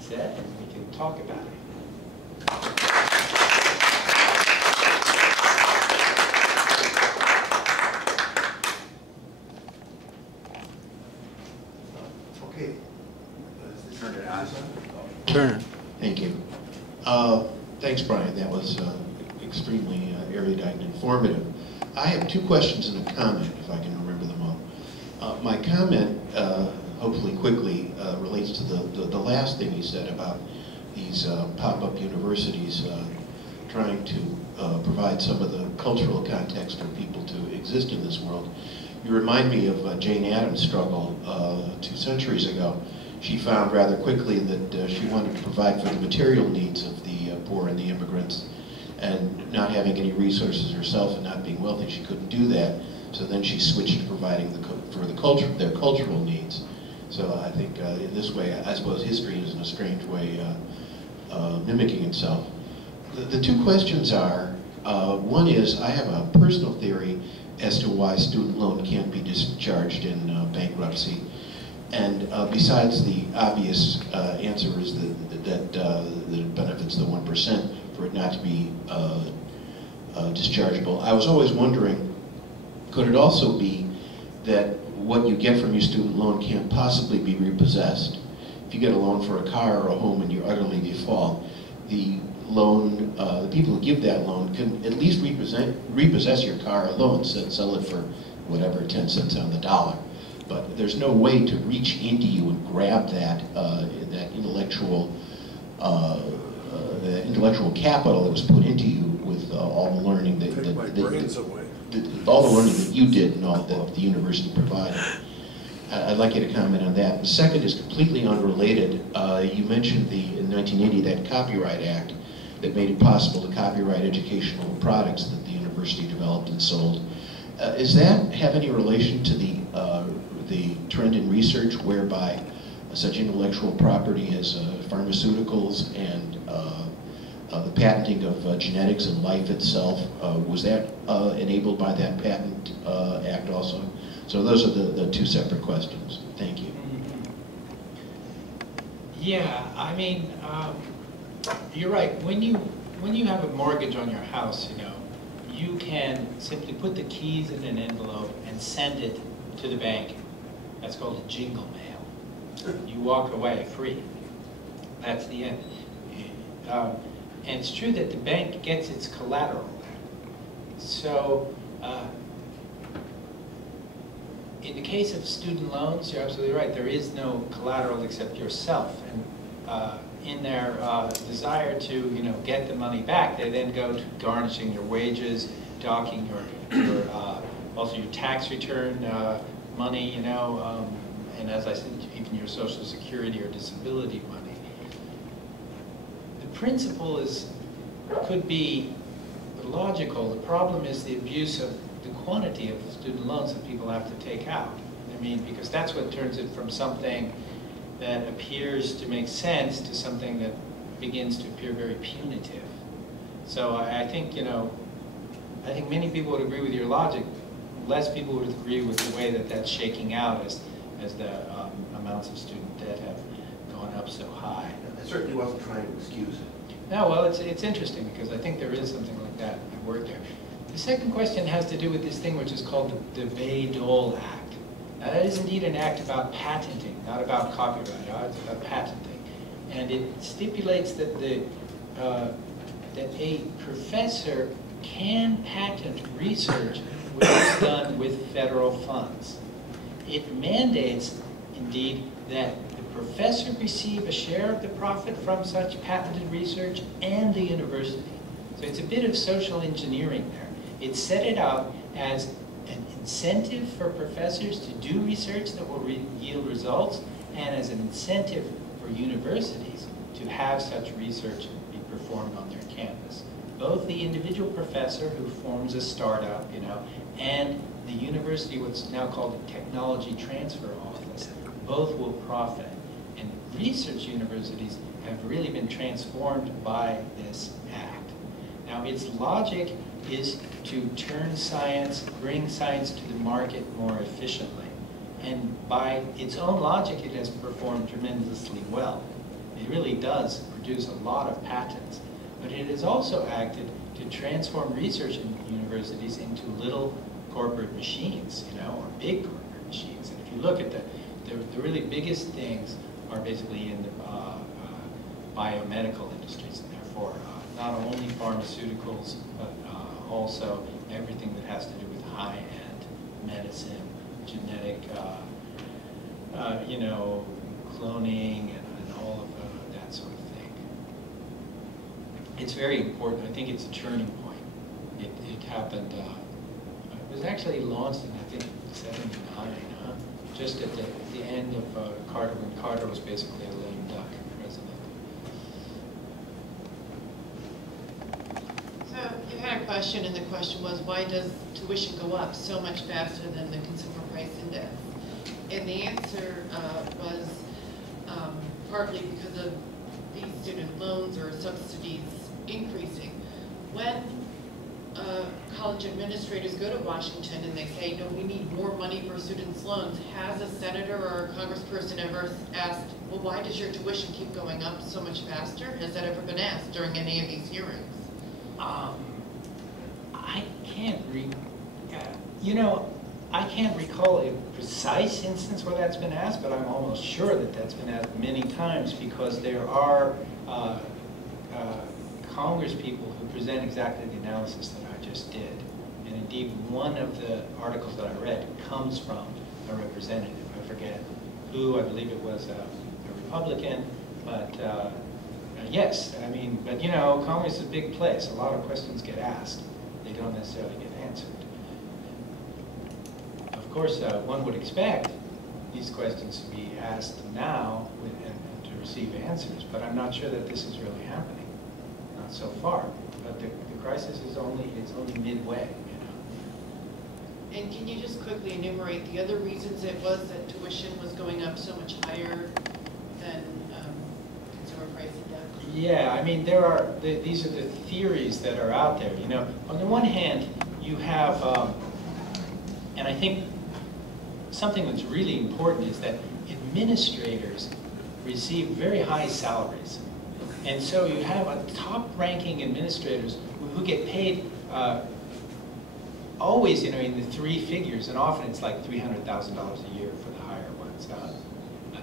said, and we can talk about it. Okay. Turn it on. Turn. Thank you. Thanks, Brian. That was extremely erudite and informative. I have two questions and a comment, if I can remember them all. My comment, hopefully quickly, relates to the last thing you said about these pop-up universities trying to provide some of the cultural context for people to exist in this world. You remind me of Jane Addams' struggle 2 centuries ago. She found rather quickly that she wanted to provide for the material needs of the poor and the immigrants, and not having any resources herself and not being wealthy, she couldn't do that. So then she switched to providing for their cultural needs. So I think in this way, I suppose history is in a strange way mimicking itself. The 2 questions are, one is, I have a personal theory as to why student loan can't be discharged in bankruptcy. And besides the obvious answer is that it benefits the 1% for it not to be dischargeable. I was always wondering, could it also be that what you get from your student loan can't possibly be repossessed? If you get a loan for a car or a home and you utterly default, the loan, the people who give that loan can at least repossess your car or loan, sell it for whatever, 10 cents on the dollar. But there's no way to reach into you and grab that intellectual capital that was put into you with all the learning all the learning that you did and all that the university provided. I'd like you to comment on that. The second is completely unrelated. You mentioned in 1980 that Copyright Act that made it possible to copyright educational products that the university developed and sold. Does that have any relation to the trend in research whereby such intellectual property as pharmaceuticals and the patenting of genetics and life itself, was that enabled by that patent act also? So those are the 2 separate questions. Thank you. Yeah, I mean, you're right. When you have a mortgage on your house, you can simply put the keys in an envelope and send it to the bank. That's called a jingle mail. You walk away free. That's the end. And it's true that the bank gets its collateral back. So in the case of student loans, you're absolutely right. There is no collateral except yourself. And in their desire to get the money back, they then go to garnishing your wages, docking your also your tax return money, and as I said, even your Social Security or disability money. The principle could be logical. The problem is the abuse of the quantity of student loans that people have to take out. I mean, because that's what turns it from something that appears to make sense to something that begins to appear very punitive. So I think, I think many people would agree with your logic. Less people would agree with the way that that's shaking out as the amounts of student debt have gone up so high. I certainly wasn't trying to excuse it. No, well, it's interesting because I think there is something like that at work there. The second question has to do with this thing which is called the Bayh-Dole Act. Now, that is indeed an act about patenting, not about copyright. It's about patenting, and it stipulates that that a professor can patent research which is done with federal funds. It mandates, indeed, that the professor receive a share of the profit from such patented research and the university. So it's a bit of social engineering there. It set it out as an incentive for professors to do research that will yield results, and as an incentive for universities to have such research be performed on their campus. Both the individual professor who forms a startup, and the university, what's now called the Technology Transfer Office, both will profit. And research universities have really been transformed by this act. Now, its logic is to turn science, bring science to the market more efficiently. And by its own logic, it has performed tremendously well. It really does produce a lot of patents. But it has also acted to transform research in universities into little corporate machines, or big corporate machines. And if you look at the really biggest things are basically in the biomedical industries, and therefore not only pharmaceuticals, but also everything that has to do with high-end medicine, genetic, cloning, and all of that sort of thing. It's very important. I think it's a turning point. It happened, it was actually launched in, I think, '79, huh? Just at the end of Carter, when Carter was basically a lame duck president. So you had a question, and the question was, why does tuition go up so much faster than the consumer price index? And the answer was partly because of these student loans or subsidies increasing. When college administrators go to Washington and they say, no, we need more money for students' loans, has a senator or a congressperson ever asked, well, why does your tuition keep going up so much faster? Has that ever been asked during any of these hearings? I can't I can't recall a precise instance where that's been asked, but I'm almost sure that that's been asked many times, because there are Congress people who present exactly the analysis that I just did. And indeed, one of the articles that I read comes from a representative. I forget who, I believe it was a Republican, but yes, I mean, but you know, Congress is a big place. A lot of questions get asked. They don't necessarily get answered. Of course, one would expect these questions to be asked now and to receive answers, but I'm not sure that this is really happening. Not so far. But the crisis is only midway, you know. And can you just quickly enumerate the other reasons it was that tuition was going up so much higher than consumer price index? Yeah, I mean, these are the theories that are out there. You know, on the one hand, you have, and I think something that's really important is that administrators receive very high salaries. And so you have top-ranking administrators who get paid always, you know, in the 3 figures, and often it's like $300,000 a year for the higher ones.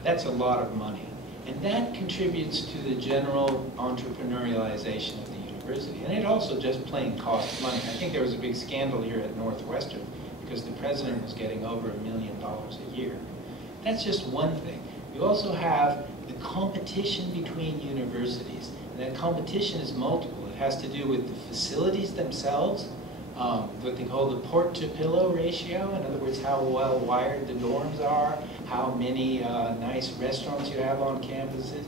That's a lot of money. And that contributes to the general entrepreneurialization of the university. And it also just plain costs money. I think there was a big scandal here at Northwestern because the president was getting over $1 million a year. That's just one thing. You also have the competition between universities. And that competition is multiple. It has to do with the facilities themselves, what they call the port-to-pillow ratio. In other words, how well wired the dorms are, how many nice restaurants you have on campuses,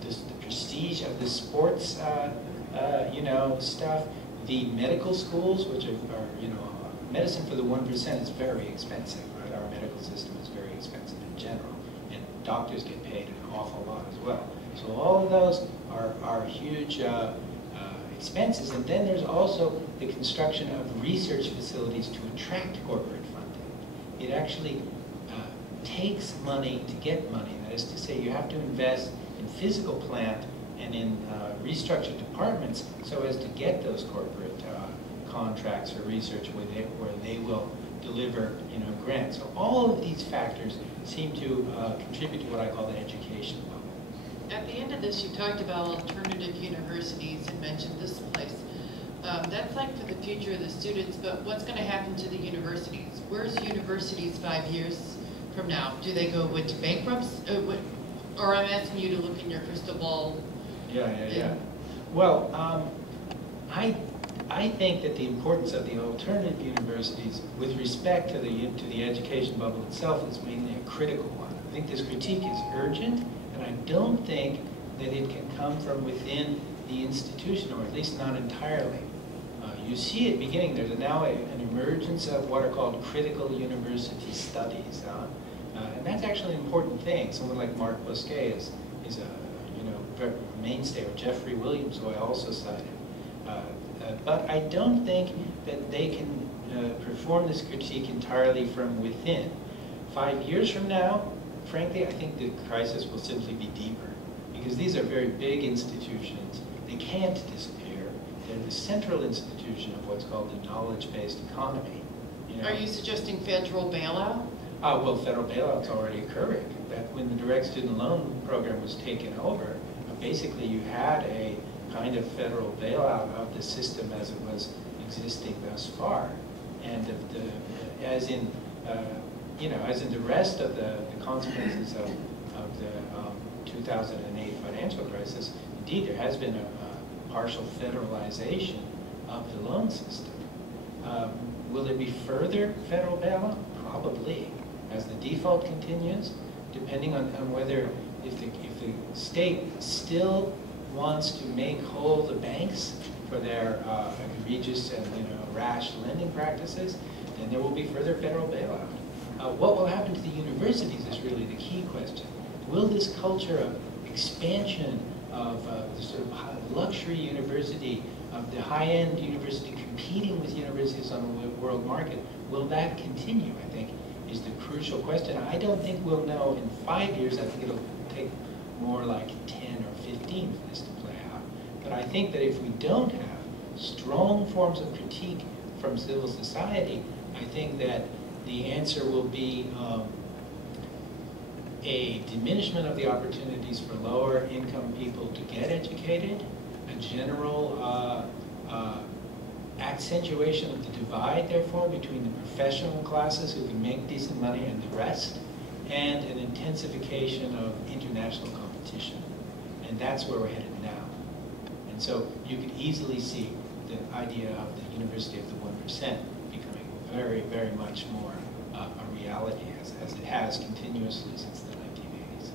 the prestige of the sports, you know, stuff. The medical schools, which are, you know, medicine for the 1% is very expensive, right? Our medical system is very expensive in general, and doctors get paid an awful lot as well. So all of those are huge expenses, and then there's also the construction of research facilities to attract corporate funding. It actually takes money to get money. That is to say, you have to invest in physical plant and in restructured departments so as to get those corporate contracts or research where they will deliver, you know, grants. So all of these factors seem to contribute to what I call the education bubble. At the end of this, you talked about alternative universities and mentioned this place. That's like for the future of the students, but what's going to happen to the universities? Where's universities 5 years from now? Do they go into bankruptcy? Or I'm asking you to look in your crystal ball. Yeah. Well, I think that the importance of the alternative universities with respect to the education bubble itself is mainly a critical one. I think this critique is urgent, and I don't think that it can come from within the institution, or at least not entirely. You see it beginning. There's now an emergence of what are called critical university studies, and that's actually an important thing. Someone like Mark Bosquet is a mainstay, or Jeffrey Williams, who I also cited. But I don't think that they can perform this critique entirely from within. 5 years from now, frankly, I think the crisis will simply be deeper, because these are very big institutions. They can't disappear. They're the central institution of what's called the knowledge-based economy. You know? Are you suggesting federal bailout? Well, federal bailout's already occurring. That when the direct student loan program was taken over, basically you had a kind of federal bailout of the system as it was existing thus far, and as in the rest of the consequences of the 2008 financial crisis. Indeed, there has been a partial federalization of the loan system. Will there be further federal bailout? Probably, as the default continues, depending on whether, if the state still wants to make whole the banks for their egregious and rash lending practices, then there will be further federal bailout. What will happen to the universities is really the key question. Will this culture of expansion of the sort of luxury university, of the high-end university competing with universities on the world market, will that continue, I think, is the crucial question. I don't think we'll know in 5 years. I think it'll take more like 10 or 15 for this to play out. But I think that if we don't have strong forms of critique from civil society, I think that the answer will be a diminishment of the opportunities for lower income people to get educated, a general accentuation of the divide, therefore, between the professional classes who can make decent money and the rest, and an intensification of international competition. And that's where we're headed now. And so you could easily see the idea of the University of the 1% becoming very, very much more a reality, as it has continuously since the 1980s.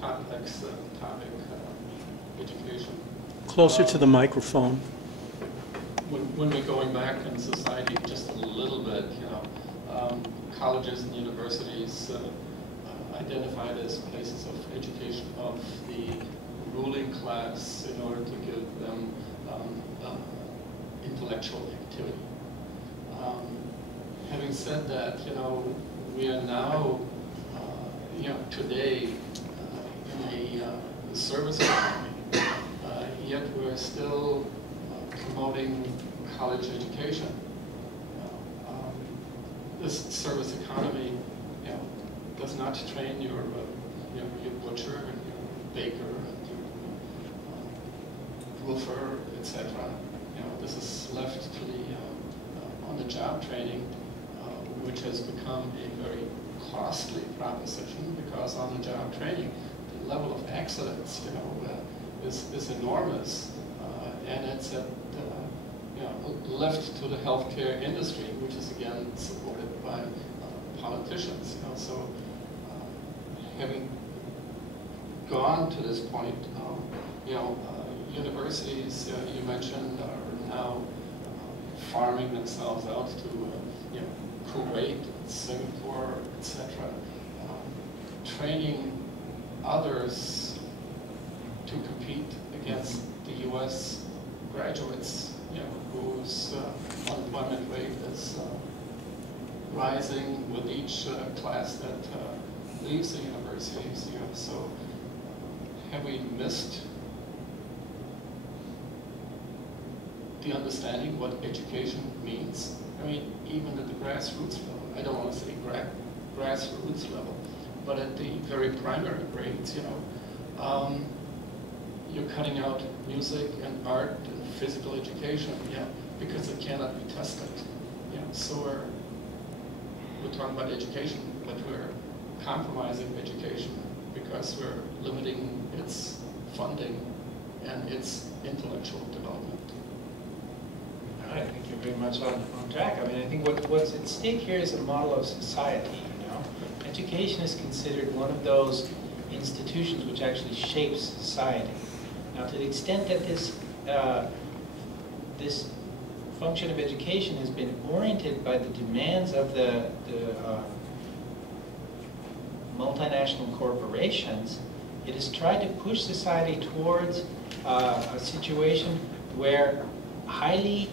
Complex topic, education. Closer to the microphone. When we're going back in society just a little bit, colleges and universities identified as places of education of the ruling class in order to give them intellectual activity. Having said that, we are now, today in a service economy, yet we're still promoting college education. This service economy, does not train your butcher and your baker and your roofer, etc. This is left to the on-the-job training, which has become a very costly proposition because on-the-job training, the level of excellence, is enormous, and it's left to the healthcare industry, which is again supported by politicians. So, having gone to this point, universities you mentioned are now farming themselves out to Kuwait, Singapore, etc., training others to compete against the U.S. graduates, whose unemployment rate is rising with each class that leaves the universities. So have we missed the understanding what education means? I mean, even at the grassroots level, I don't want to say grassroots level, but at the very primary grades, you're cutting out music and art and physical education, because it cannot be tested. So we're talking about education, but we're compromising education because we're limiting its funding and its intellectual development. I think you're very much on track. I mean, I think what's at stake here is a model of society. Education is considered one of those institutions which actually shapes society. Now, to the extent that this function of education has been oriented by the demands of the multinational corporations, it has tried to push society towards a situation where highly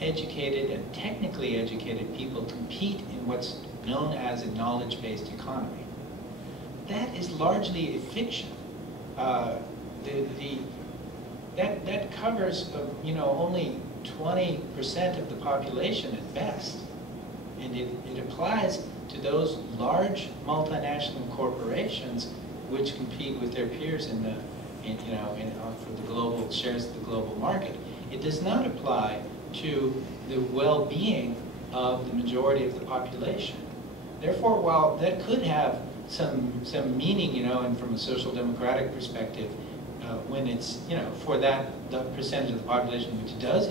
educated and technically educated people compete in what's known as a knowledge-based economy. That is largely a fiction. That covers only 20% of the population at best, and it applies to those large multinational corporations which compete with their peers for the global shares of the global market. It does not apply to the well-being of the majority of the population. Therefore, while that could have some meaning, and from a social democratic perspective, when it's, for the percentage of the population which does,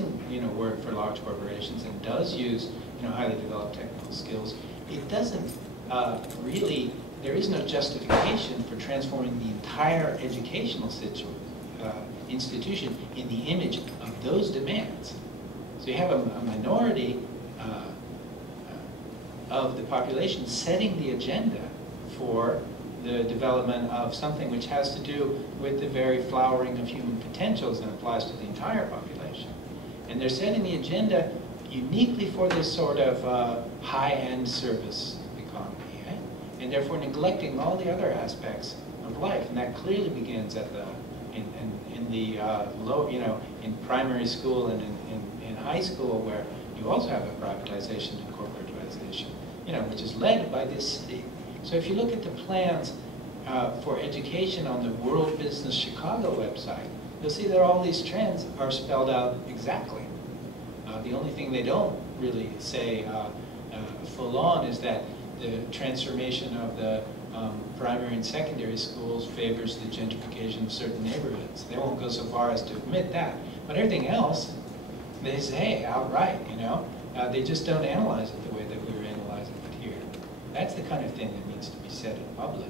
work for large corporations and does use, highly developed technical skills, it doesn't really, there is no justification for transforming the entire educational institution in the image of those demands. So you have a minority of the population setting the agenda for the development of something which has to do with the very flowering of human potentials and applies to the entire population. And they're setting the agenda uniquely for this sort of high-end service economy, eh? And therefore neglecting all the other aspects of life. And that clearly begins at the in the low, in primary school and in high school, where you also have a privatization and corporatization, which is led by this city. So if you look at the plans for education on the World Business Chicago website, you'll see that all these trends are spelled out exactly. The only thing they don't really say full on is that the transformation of the primary and secondary schools favors the gentrification of certain neighborhoods. They won't go so far as to admit that. But everything else, they say outright, they just don't analyze it the way that we were analyzing it here. That's the kind of thing that needs to be said in public.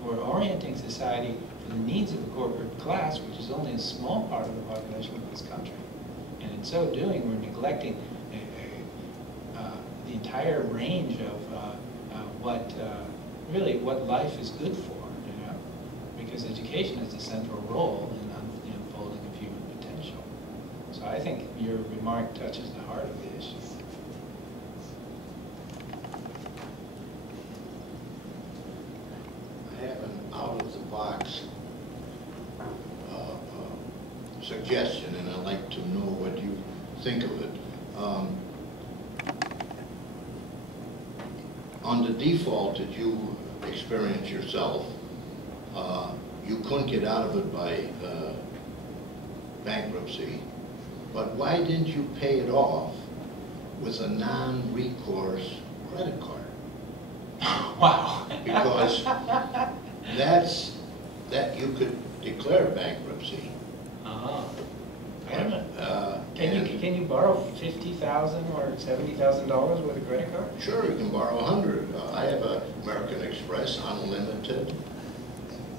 We're orienting society for the needs of the corporate class, which is only a small part of the population of this country. And in so doing, we're neglecting the entire range of what life is good for, because education has a central role in the unfolding of human potential. So I think your remark touches the heart of the issue. I have an out-of-the-box suggestion, and I'd like to know what you think of it. On the default that you experience yourself, you couldn't get out of it by bankruptcy, but why didn't you pay it off with a non-recourse credit card? Wow. Because that you could declare bankruptcy. Can you borrow $50,000 or $70,000 with a credit card? Sure, you can borrow 100. I have a American Express unlimited.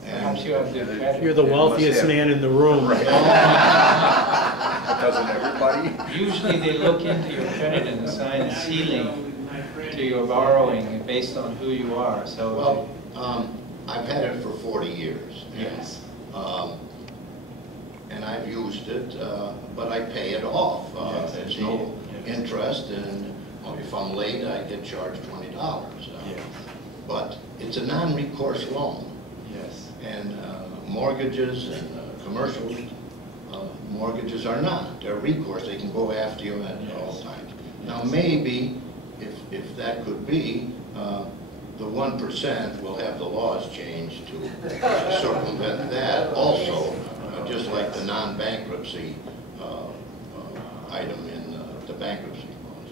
Perhaps you have good credit. You're the wealthiest man in the room. Right. Doesn't everybody? Usually they look into your credit and assign a ceiling to your borrowing based on who you are. So, well, I've had it for 40 years. Yes. And I've used it, but I pay it off. Yes, there's no interest, and if I'm late, I get charged $20. Yes. But it's a non-recourse loan. Yes. And mortgages and commercial mortgages are not. They're recourse. They can go after you at all times. Now, maybe, if that could be, the 1% will have the laws changed to circumvent that also, just like the non-bankruptcy item in the bankruptcy laws.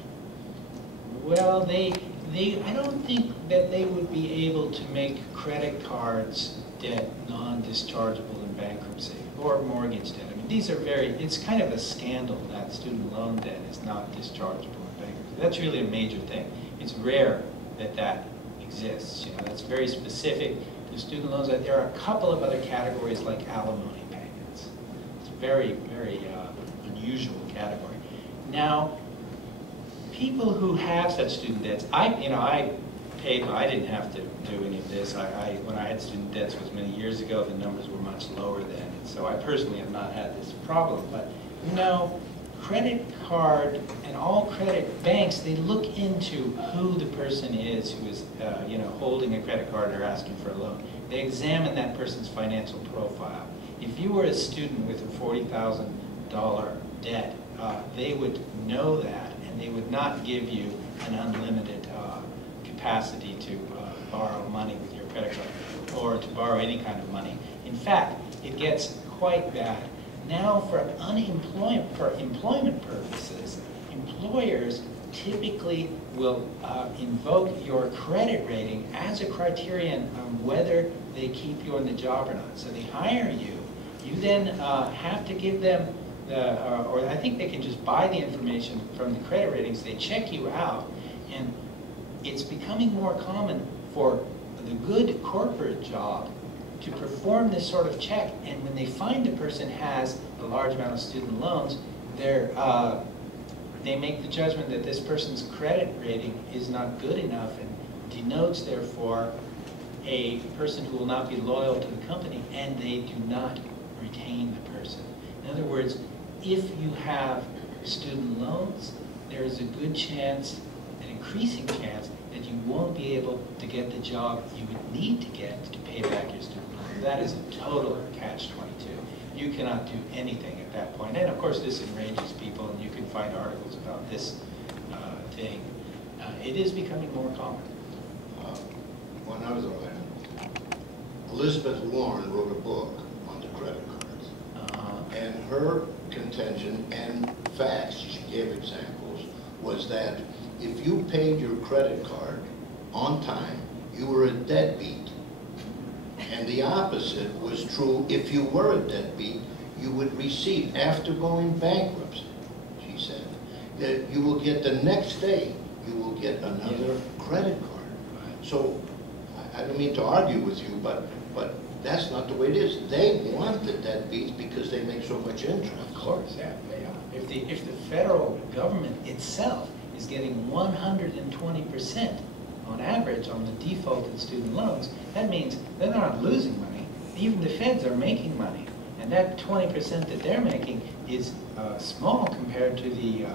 Well, I don't think that they would be able to make credit cards debt non-dischargeable in bankruptcy, or mortgage debt. I mean, these are it's kind of a scandal that student loan debt is not dischargeable in bankruptcy. That's really a major thing. It's rare that exists. That's very specific to student loans. There are a couple of other categories like alimony payments. It's a very, very unusual category. Now, people who have such student debts, I didn't have to do any of this. When I had student debts was many years ago. The numbers were much lower then, and so I personally have not had this problem. But credit card and all credit banks, they look into who the person is who is holding a credit card or asking for a loan. They examine that person's financial profile. If you were a student with a $40,000 debt, they would know that, and they would not give you an unlimited capacity to borrow money with your credit card or to borrow any kind of money. In fact, it gets quite bad. Now, for employment purposes, employers typically will invoke your credit rating as a criterion on whether they keep you on the job or not. So they hire you. You then have to give them or I think they can just buy the information from the credit ratings. They check you out, and it's becoming more common for the good corporate job to perform this sort of check. And when they find a person has a large amount of student loans, they make the judgment that this person's credit rating is not good enough and denotes, therefore, a person who will not be loyal to the company, and they do not retain the person. In other words, if you have student loans, there is a good chance, an increasing chance, that you won't be able to get the job you would need to get to pay back your student loan. That is a total catch-22. You cannot do anything at that point. And of course, this enrages people, and you can find articles about this thing. It is becoming more common. When I was around, Elizabeth Warren wrote a book on the credit cards. And her contention and facts, she gave examples, was that if you paid your credit card on time, you were a deadbeat. And the opposite was true. If you were a deadbeat, you would receive, after going bankrupt, she said, that you will get the next day, you will get another credit card. So, I don't mean to argue with you, but that's not the way it is. They want the deadbeats because they make so much interest. Of course, yeah. If the federal government itself is getting 120% on average on the defaulted student loans, that means they're not losing money. Even the feds are making money. And that 20% that they're making is small compared to the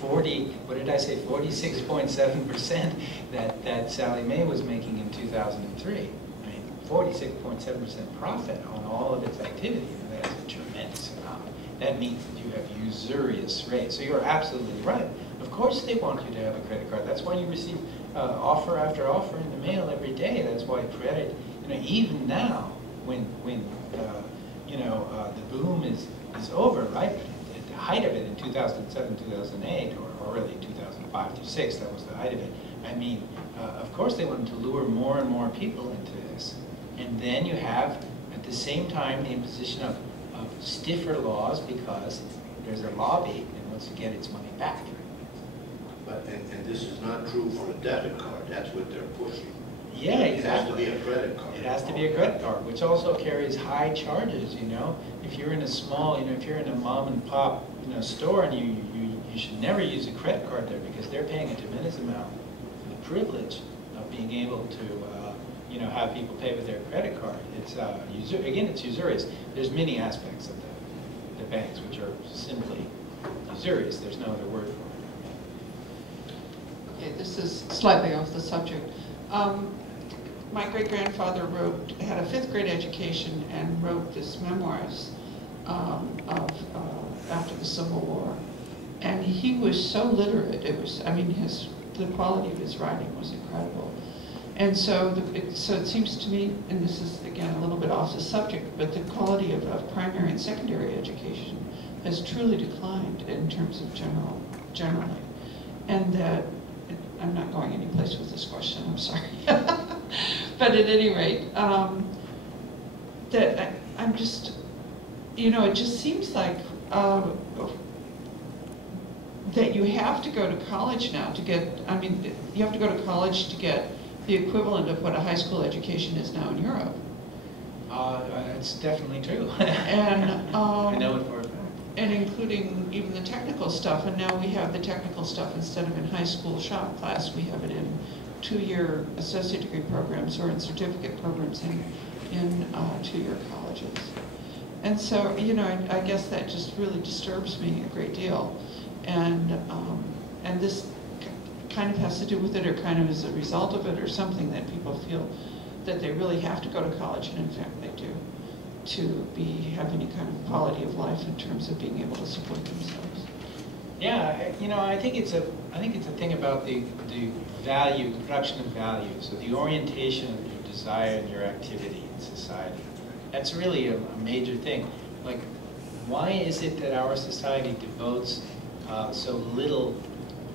46.7% that Sallie Mae was making in 2003. I mean, 46.7% profit on all of its activity. That's a tremendous amount. That means that you have usurious rates. So you're absolutely right. Of course they want you to have a credit card. That's why you receive offer after offer in the mail every day. That's why credit, even now, when the boom is over, right? At the height of it in 2007, 2008, or really 2005 to 6, that was the height of it. I mean, of course they wanted to lure more and more people into this. And then you have, at the same time, the imposition of stiffer laws because there's a lobby that wants to get its money back. But, and this is not true for a debit card. That's what they're pushing. Yeah, exactly. It has to be a credit card. It has to be a credit card, which also carries high charges, If you're in a small, if you're in a mom and pop, store, and you should never use a credit card there because they're paying a tremendous amount for the privilege of being able to, have people pay with their credit card. It's, again, it's usurious. There's many aspects of the banks which are simply usurious. There's no other word for it. Okay, this is slightly off the subject. My great-grandfather had a 5th grade education and wrote this memoirs after the Civil War. And he was so literate. The quality of his writing was incredible. And so it seems to me, and this is again a little bit off the subject, but the quality of primary and secondary education has truly declined in terms of generally. And that, I'm not going any place with this question, I'm sorry. But at any rate, that I'm just, it just seems like that you have to go to college now to get, you have to go to college to get the equivalent of what a high school education is now in Europe. It's definitely true. And I know it for a fact. And including even the technical stuff, and now we have the technical stuff instead of in high school shop class, we have it in 2-year associate degree programs or in certificate programs in 2-year colleges. And so, I guess that just really disturbs me a great deal. And this kind of has to do with it, or kind of as a result of it, or something that people feel that they really have to go to college, and in fact they do, to have any kind of quality of life in terms of being able to support themselves. Yeah, I think it's a thing about the value, the production of value, so the orientation of your desire and your activity in society. That's really a major thing. Like, why is it that our society devotes so little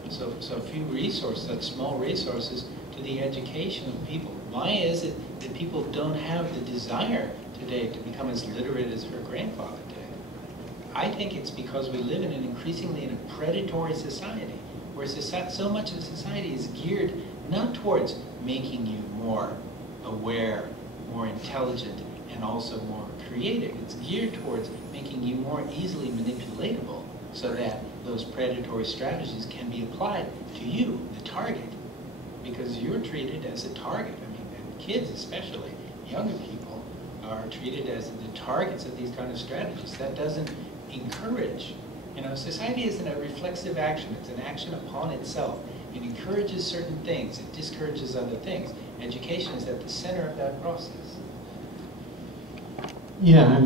so few resources, such small resources, to the education of people. Why is it that people don't have the desire today to become as literate as her grandfather did? I think it's because we live in an increasingly in a predatory society, where so much of society is geared not towards making you more aware, more intelligent, and also more creative. It's geared towards making you more easily manipulatable, so that those predatory strategies can be applied to you, the target, because you're treated as a target. I mean, and kids especially, younger people, are treated as the targets of these kind of strategies. That doesn't encourage. Society isn't a reflexive action. It's an action upon itself. It encourages certain things. It discourages other things. Education is at the center of that process. Yeah,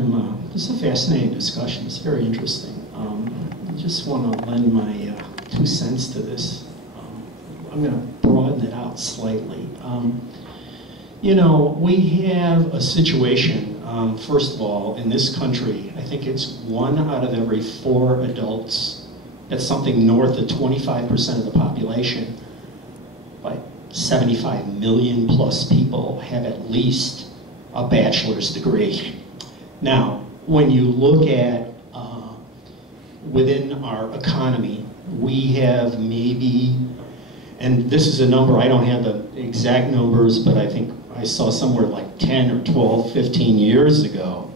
this is a fascinating discussion. It's very interesting. I just want to lend my 2 cents to this. I'm going to broaden it out slightly. We have a situation, first of all, in this country, I think it's 1 out of every 4 adults, that's something north of 25% of the population, like 75 million plus people have at least a bachelor's degree. Now, when you look at within our economy, we have maybe, and this is a number, I don't have the exact numbers, but I think I saw somewhere like 10 or 12, 15 years ago.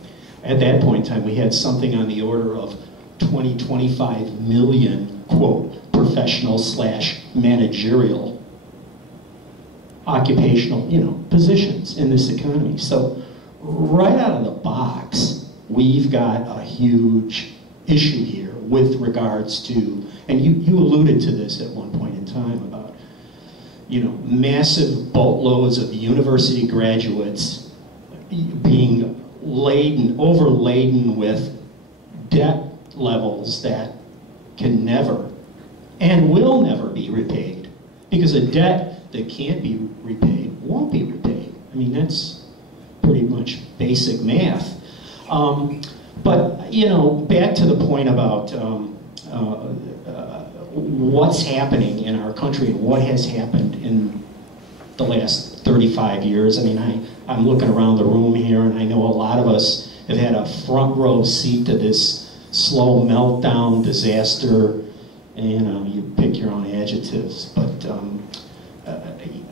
At that point in time, we had something on the order of 20, 25 million, quote, professional / managerial occupational, positions in this economy. So right out of the box, we've got a huge issue here with regards to, and you alluded to this at one point in time about, massive boatloads of university graduates being overladen with debt levels that can never and will never be repaid, because a debt that can't be repaid won't be repaid. I mean, that's pretty much basic math. But, back to the point about what's happening in our country and what has happened in the last 35 years. I mean, I'm looking around the room here, and I know a lot of us have had a front row seat to this slow meltdown, disaster, you pick your own adjectives. But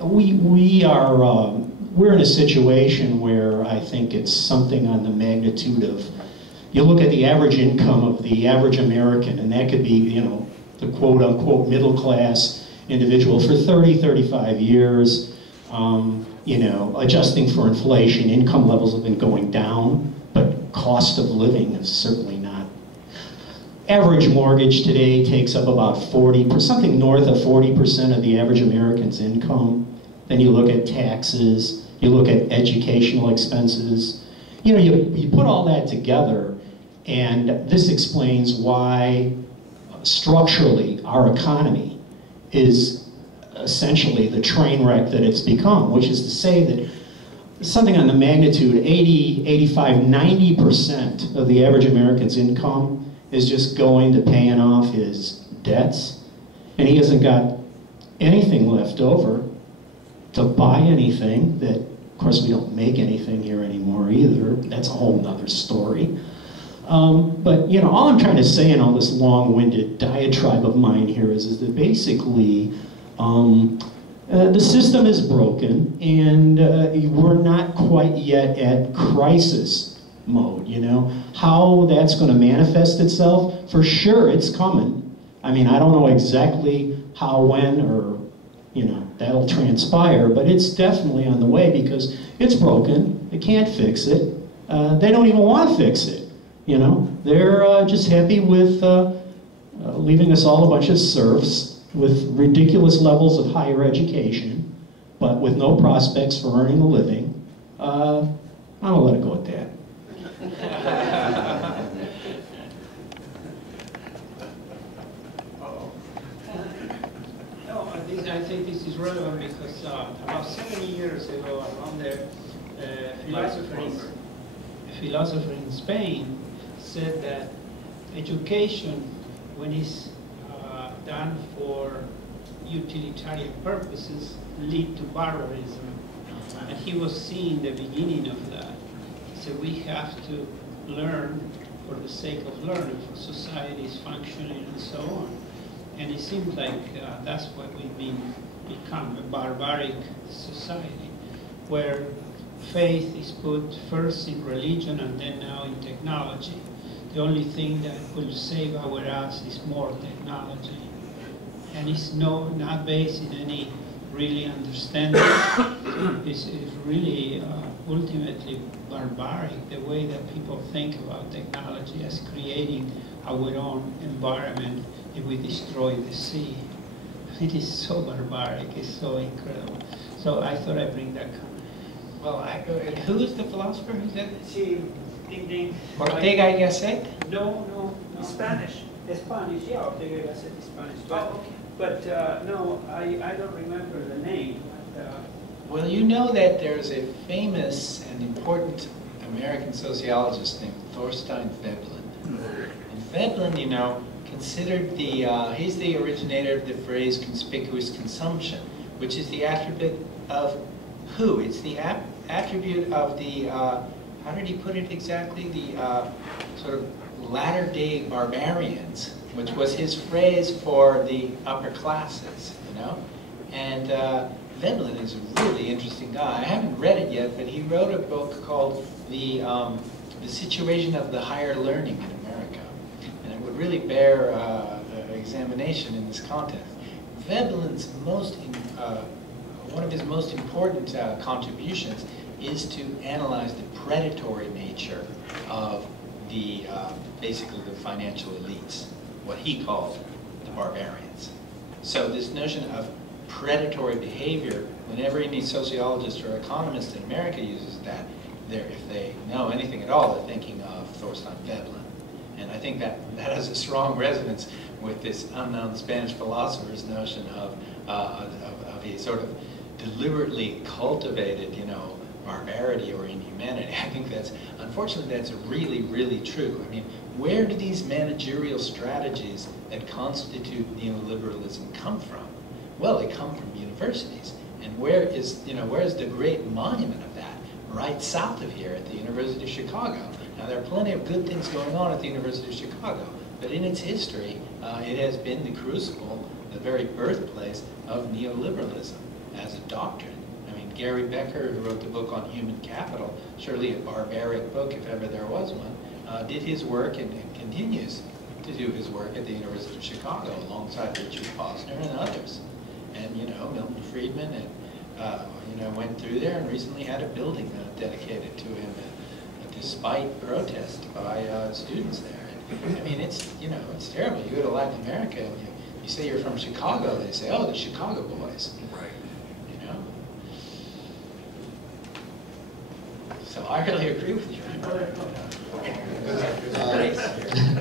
we're in a situation where I think it's something on the magnitude of, you look at the average income of the average American, and that could be, the quote-unquote middle-class individual for 30, 35 years, adjusting for inflation, income levels have been going down, but cost of living is certainly not. Average mortgage today takes up about 40%, something north of 40% of the average American's income. Then you look at taxes, you look at educational expenses. You put all that together, and this explains why structurally our economy is essentially the train wreck that it's become, which is to say that something on the magnitude 80, 85, 90% of the average American's income is just going to paying off his debts, and he hasn't got anything left over to buy anything. That, of course, we don't make anything here anymore either. That's a whole nother story. But all I'm trying to say in all this long-winded diatribe of mine here is that basically the system is broken, and we're not quite yet at crisis mode. How that's going to manifest itself, for sure it's coming. I mean, I don't know exactly how, when, or that'll transpire, but it's definitely on the way, because it's broken. They can't fix it. They don't even want to fix it. They're just happy with leaving us all a bunch of serfs with ridiculous levels of higher education, but with no prospects for earning a living. I'm gonna let it go at that. No, I think this is relevant because about 70 years ago, another philosopher in Spain said that education, when it's done for utilitarian purposes lead to barbarism. And he was seeing the beginning of that. So we have to learn for the sake of learning, for society's functioning and so on. And it seems like that's what we've become, a barbaric society, where faith is put first in religion and then now in technology. The only thing that will save our ass is more technology. And it's not based in any really understanding. It's really ultimately barbaric, the way that people think about technology as creating our own environment if we destroy the sea. It is so barbaric, it's so incredible. So I thought I'd bring that comment. Well, who is the philosopher? Who's that? Sí, ding ding. Ortega y Gasset? No. Spanish. Spanish, yeah, Ortega y Gasset is Spanish. But, okay. But no, I don't remember the name. Well, you know that there's a famous and important American sociologist named Thorstein Veblen. And Veblen, you know, considered he's the originator of the phrase conspicuous consumption, which is the attribute of who? It's the attribute of the, how did he put it exactly? The sort of latter-day barbarians, which was his phrase for the upper classes, you know? And Veblen is a really interesting guy. I haven't read it yet, but he wrote a book called The Situation of the Higher Learning in America. And it would really bear examination in this context. Veblen's one of his most important contributions is to analyze the predatory nature of the basically the financial elites, what he called the barbarians. So this notion of predatory behavior, whenever any sociologist or economist in America uses that, if they know anything at all, they're thinking of Thorstein Veblen. And I think that has a strong resonance with this unknown Spanish philosopher's notion of a sort of deliberately cultivated, you know, barbarity or inhumanity. I think that's, unfortunately, that's really, really true. I mean, where do these managerial strategies that constitute neoliberalism come from? Well, they come from universities. And where is the great monument of that? Right south of here at the University of Chicago. Now, there are plenty of good things going on at the University of Chicago, but in its history, it has been the crucible, the very birthplace of neoliberalism as a doctrine. I mean, Gary Becker, who wrote the book on human capital, surely a barbaric book if ever there was one, did his work and continues to do his work at the University of Chicago alongside Richard Posner and others. And, you know, Milton Friedman and, you know, went through there and recently had a building dedicated to him despite protest by students there. And, I mean, it's, you know, it's terrible. You go to Latin America and you say you're from Chicago, they say, oh, the Chicago boys. Right. You know? So I really agree with you.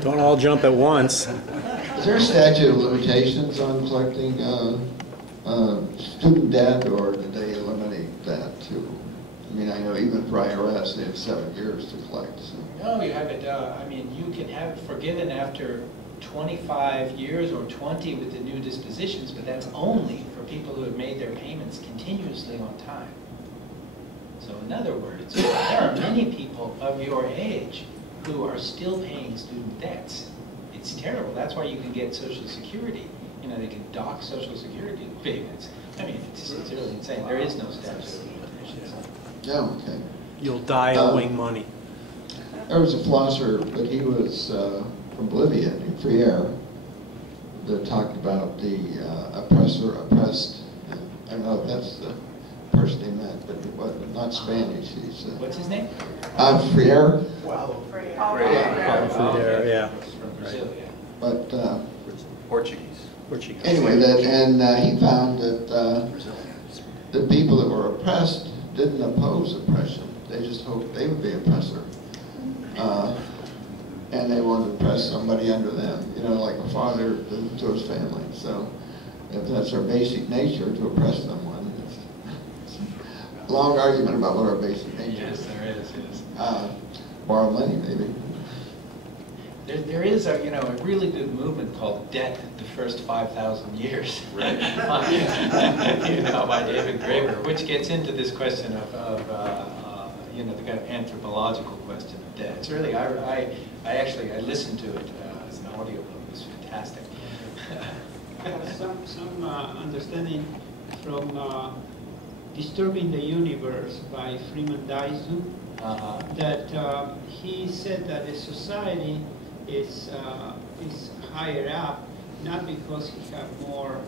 Don't all jump at once. Is there a statute of limitations on collecting student debt, or did they eliminate that too? I mean, I know even for IRS, they have 7 years to collect. So. No, you have it, I mean, you can have it forgiven after 25 years or 20 with the new dispositions, but that's only for people who have made their payments continuously on time. So in other words, there are many people of your age who are still paying student debts. It's terrible. That's why you can get Social Security. You know, they can dock Social Security payments. I mean, it's really insane. There is no statute of limitations. Yeah, okay. You'll die owing money. There was a philosopher, but he was from Bolivia, Freire, that talked about the oppressor, oppressed. I don't know if that's the person he meant, but it was not Spanish. He's, what's his name? Freire. Wow. Freire, yeah. From Brazil, yeah. But Portuguese. anyway, he found that the people that were oppressed didn't oppose oppression. They just hoped they would be oppressor. And they wanted to oppress somebody under them, you know, like a father to his family. So if that's our basic nature, to oppress someone, it's a long argument about what our basic nature is. Yes, there is, yes. Borrow money, maybe. There is a, you know, a really good movement called Debt the First 5,000 Years, right? You know, by David Graeber, which gets into this question of you know, the kind of anthropological question of debt. It's really, I actually listened to it as an audio book. It was fantastic. I have some understanding from Disturbing the Universe by Freeman Dyson, that he said that a society is higher up, not because he have more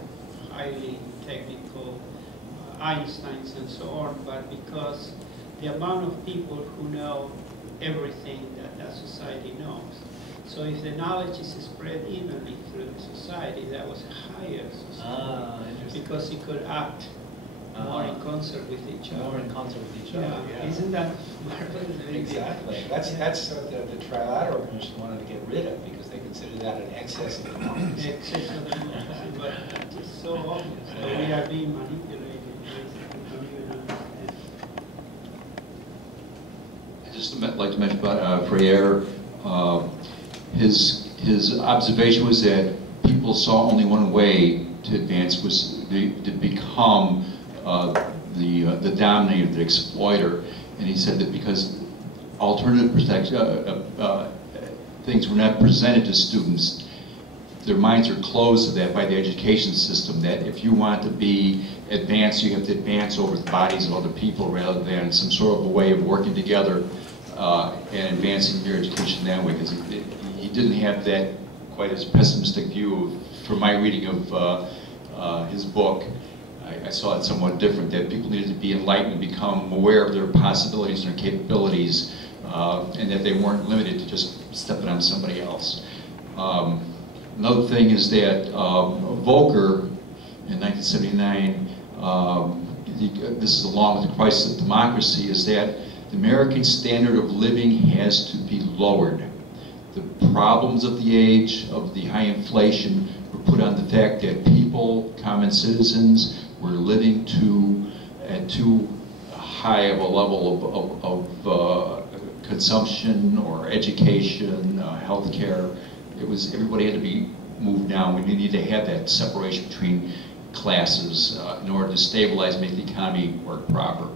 highly technical Einsteins and so on, but because the amount of people who know everything that that society knows. So if the knowledge is spread evenly through the society, that was a higher society, because it could act more in concert with each other. More in concert with each other, yeah. Isn't that marvelous? Exactly. That's the Trilateral Commission wanted to get rid of, because they consider that an excess of democracy. Excess of democracy, but it's so obvious. So we are being manipulated, basically, don't even understand. I'd just like to mention about Freire. His observation was that people saw only one way to advance, was to become the dominator, the exploiter. And he said that because alternative things were not presented to students, their minds are closed to that by the education system, that if you want to be advanced, you have to advance over the bodies of other people rather than some sort of a way of working together and advancing your education that way. Because he didn't have that quite as pessimistic view from my reading of his book. I saw it somewhat different, that people needed to be enlightened and become aware of their possibilities and their capabilities, and that they weren't limited to just stepping on somebody else. Another thing is that Volcker, in 1979, this is along with the crisis of democracy, is that the American standard of living has to be lowered. The problems of the age, of the high inflation, were put on the fact that people, common citizens, were living at too high of a level of consumption or education, healthcare. Everybody had to be moved down. We needed to have that separation between classes in order to stabilize, make the economy work proper.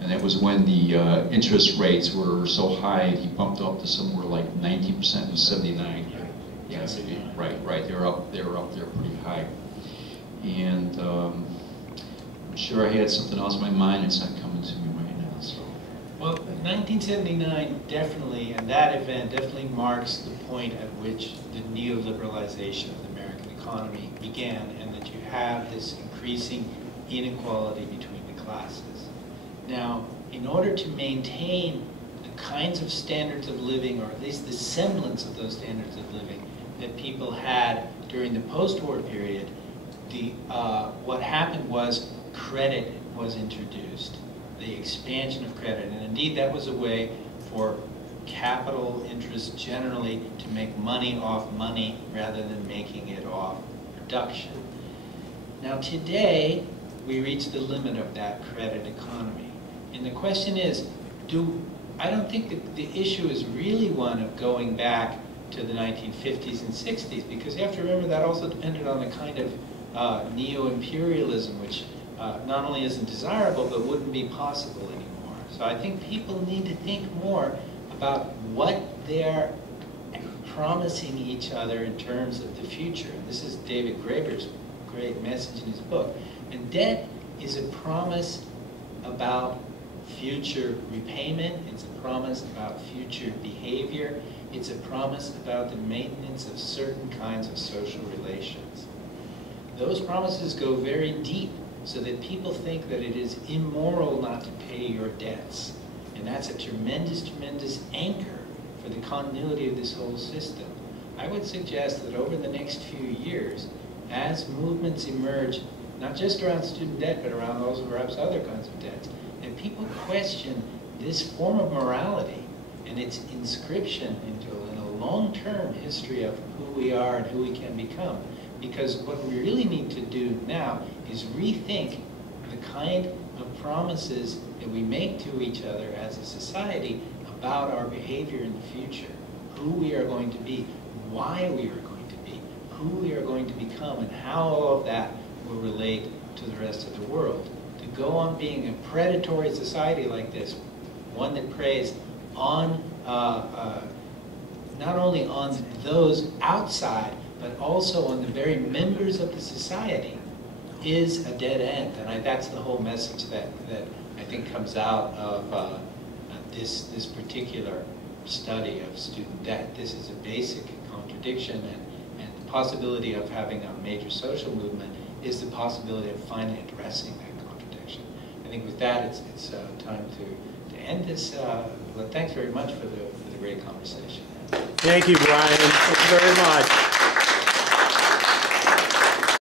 And that was when the interest rates were so high, he bumped up to somewhere like 19% in '79. Yes, right. They were up there pretty high. And I'm sure I had something else in my mind. It's not coming to me right now. So. Well, 1979 definitely, and that event definitely marks the point at which the neoliberalization of the American economy began, and that you have this increasing inequality between the classes. Now, in order to maintain the kinds of standards of living, or at least the semblance of those standards of living that people had during the post-war period, what happened was credit was introduced, the expansion of credit. And indeed, that was a way for capital interests generally to make money off money rather than making it off production. Now today, we reach the limit of that credit economy. And the question is, I don't think that the issue is really one of going back to the 1950s and 60s, because you have to remember that also depended on the kind of neo-imperialism, which not only isn't desirable, but wouldn't be possible anymore. So I think people need to think more about what they're promising each other in terms of the future. And this is David Graeber's great message in his book. And debt is a promise about future repayment. It's a promise about future behavior. It's a promise about the maintenance of certain kinds of social relations. Those promises go very deep, so that people think that it is immoral not to pay your debts. And that's a tremendous, tremendous anchor for the continuity of this whole system. I would suggest that over the next few years, as movements emerge, not just around student debt, but around also perhaps other kinds of debts, and people question this form of morality and its inscription into a long-term history of who we are and who we can become. Because what we really need to do now is rethink the kind of promises that we make to each other as a society about our behavior in the future. who we are going to be, why we are going to be, who we are going to become, and how all of that will relate to the rest of the world. To go on being a predatory society like this, one that preys on not only on those outside, but also on the very members of the society, is a dead end. And that's the whole message that I think comes out of this particular study of student debt. This is a basic contradiction, and the possibility of having a major social movement is the possibility of finally addressing that contradiction. I think with that, it's time to end this. But thanks very much for the great conversation. Thank you, Brian. Thank you very much.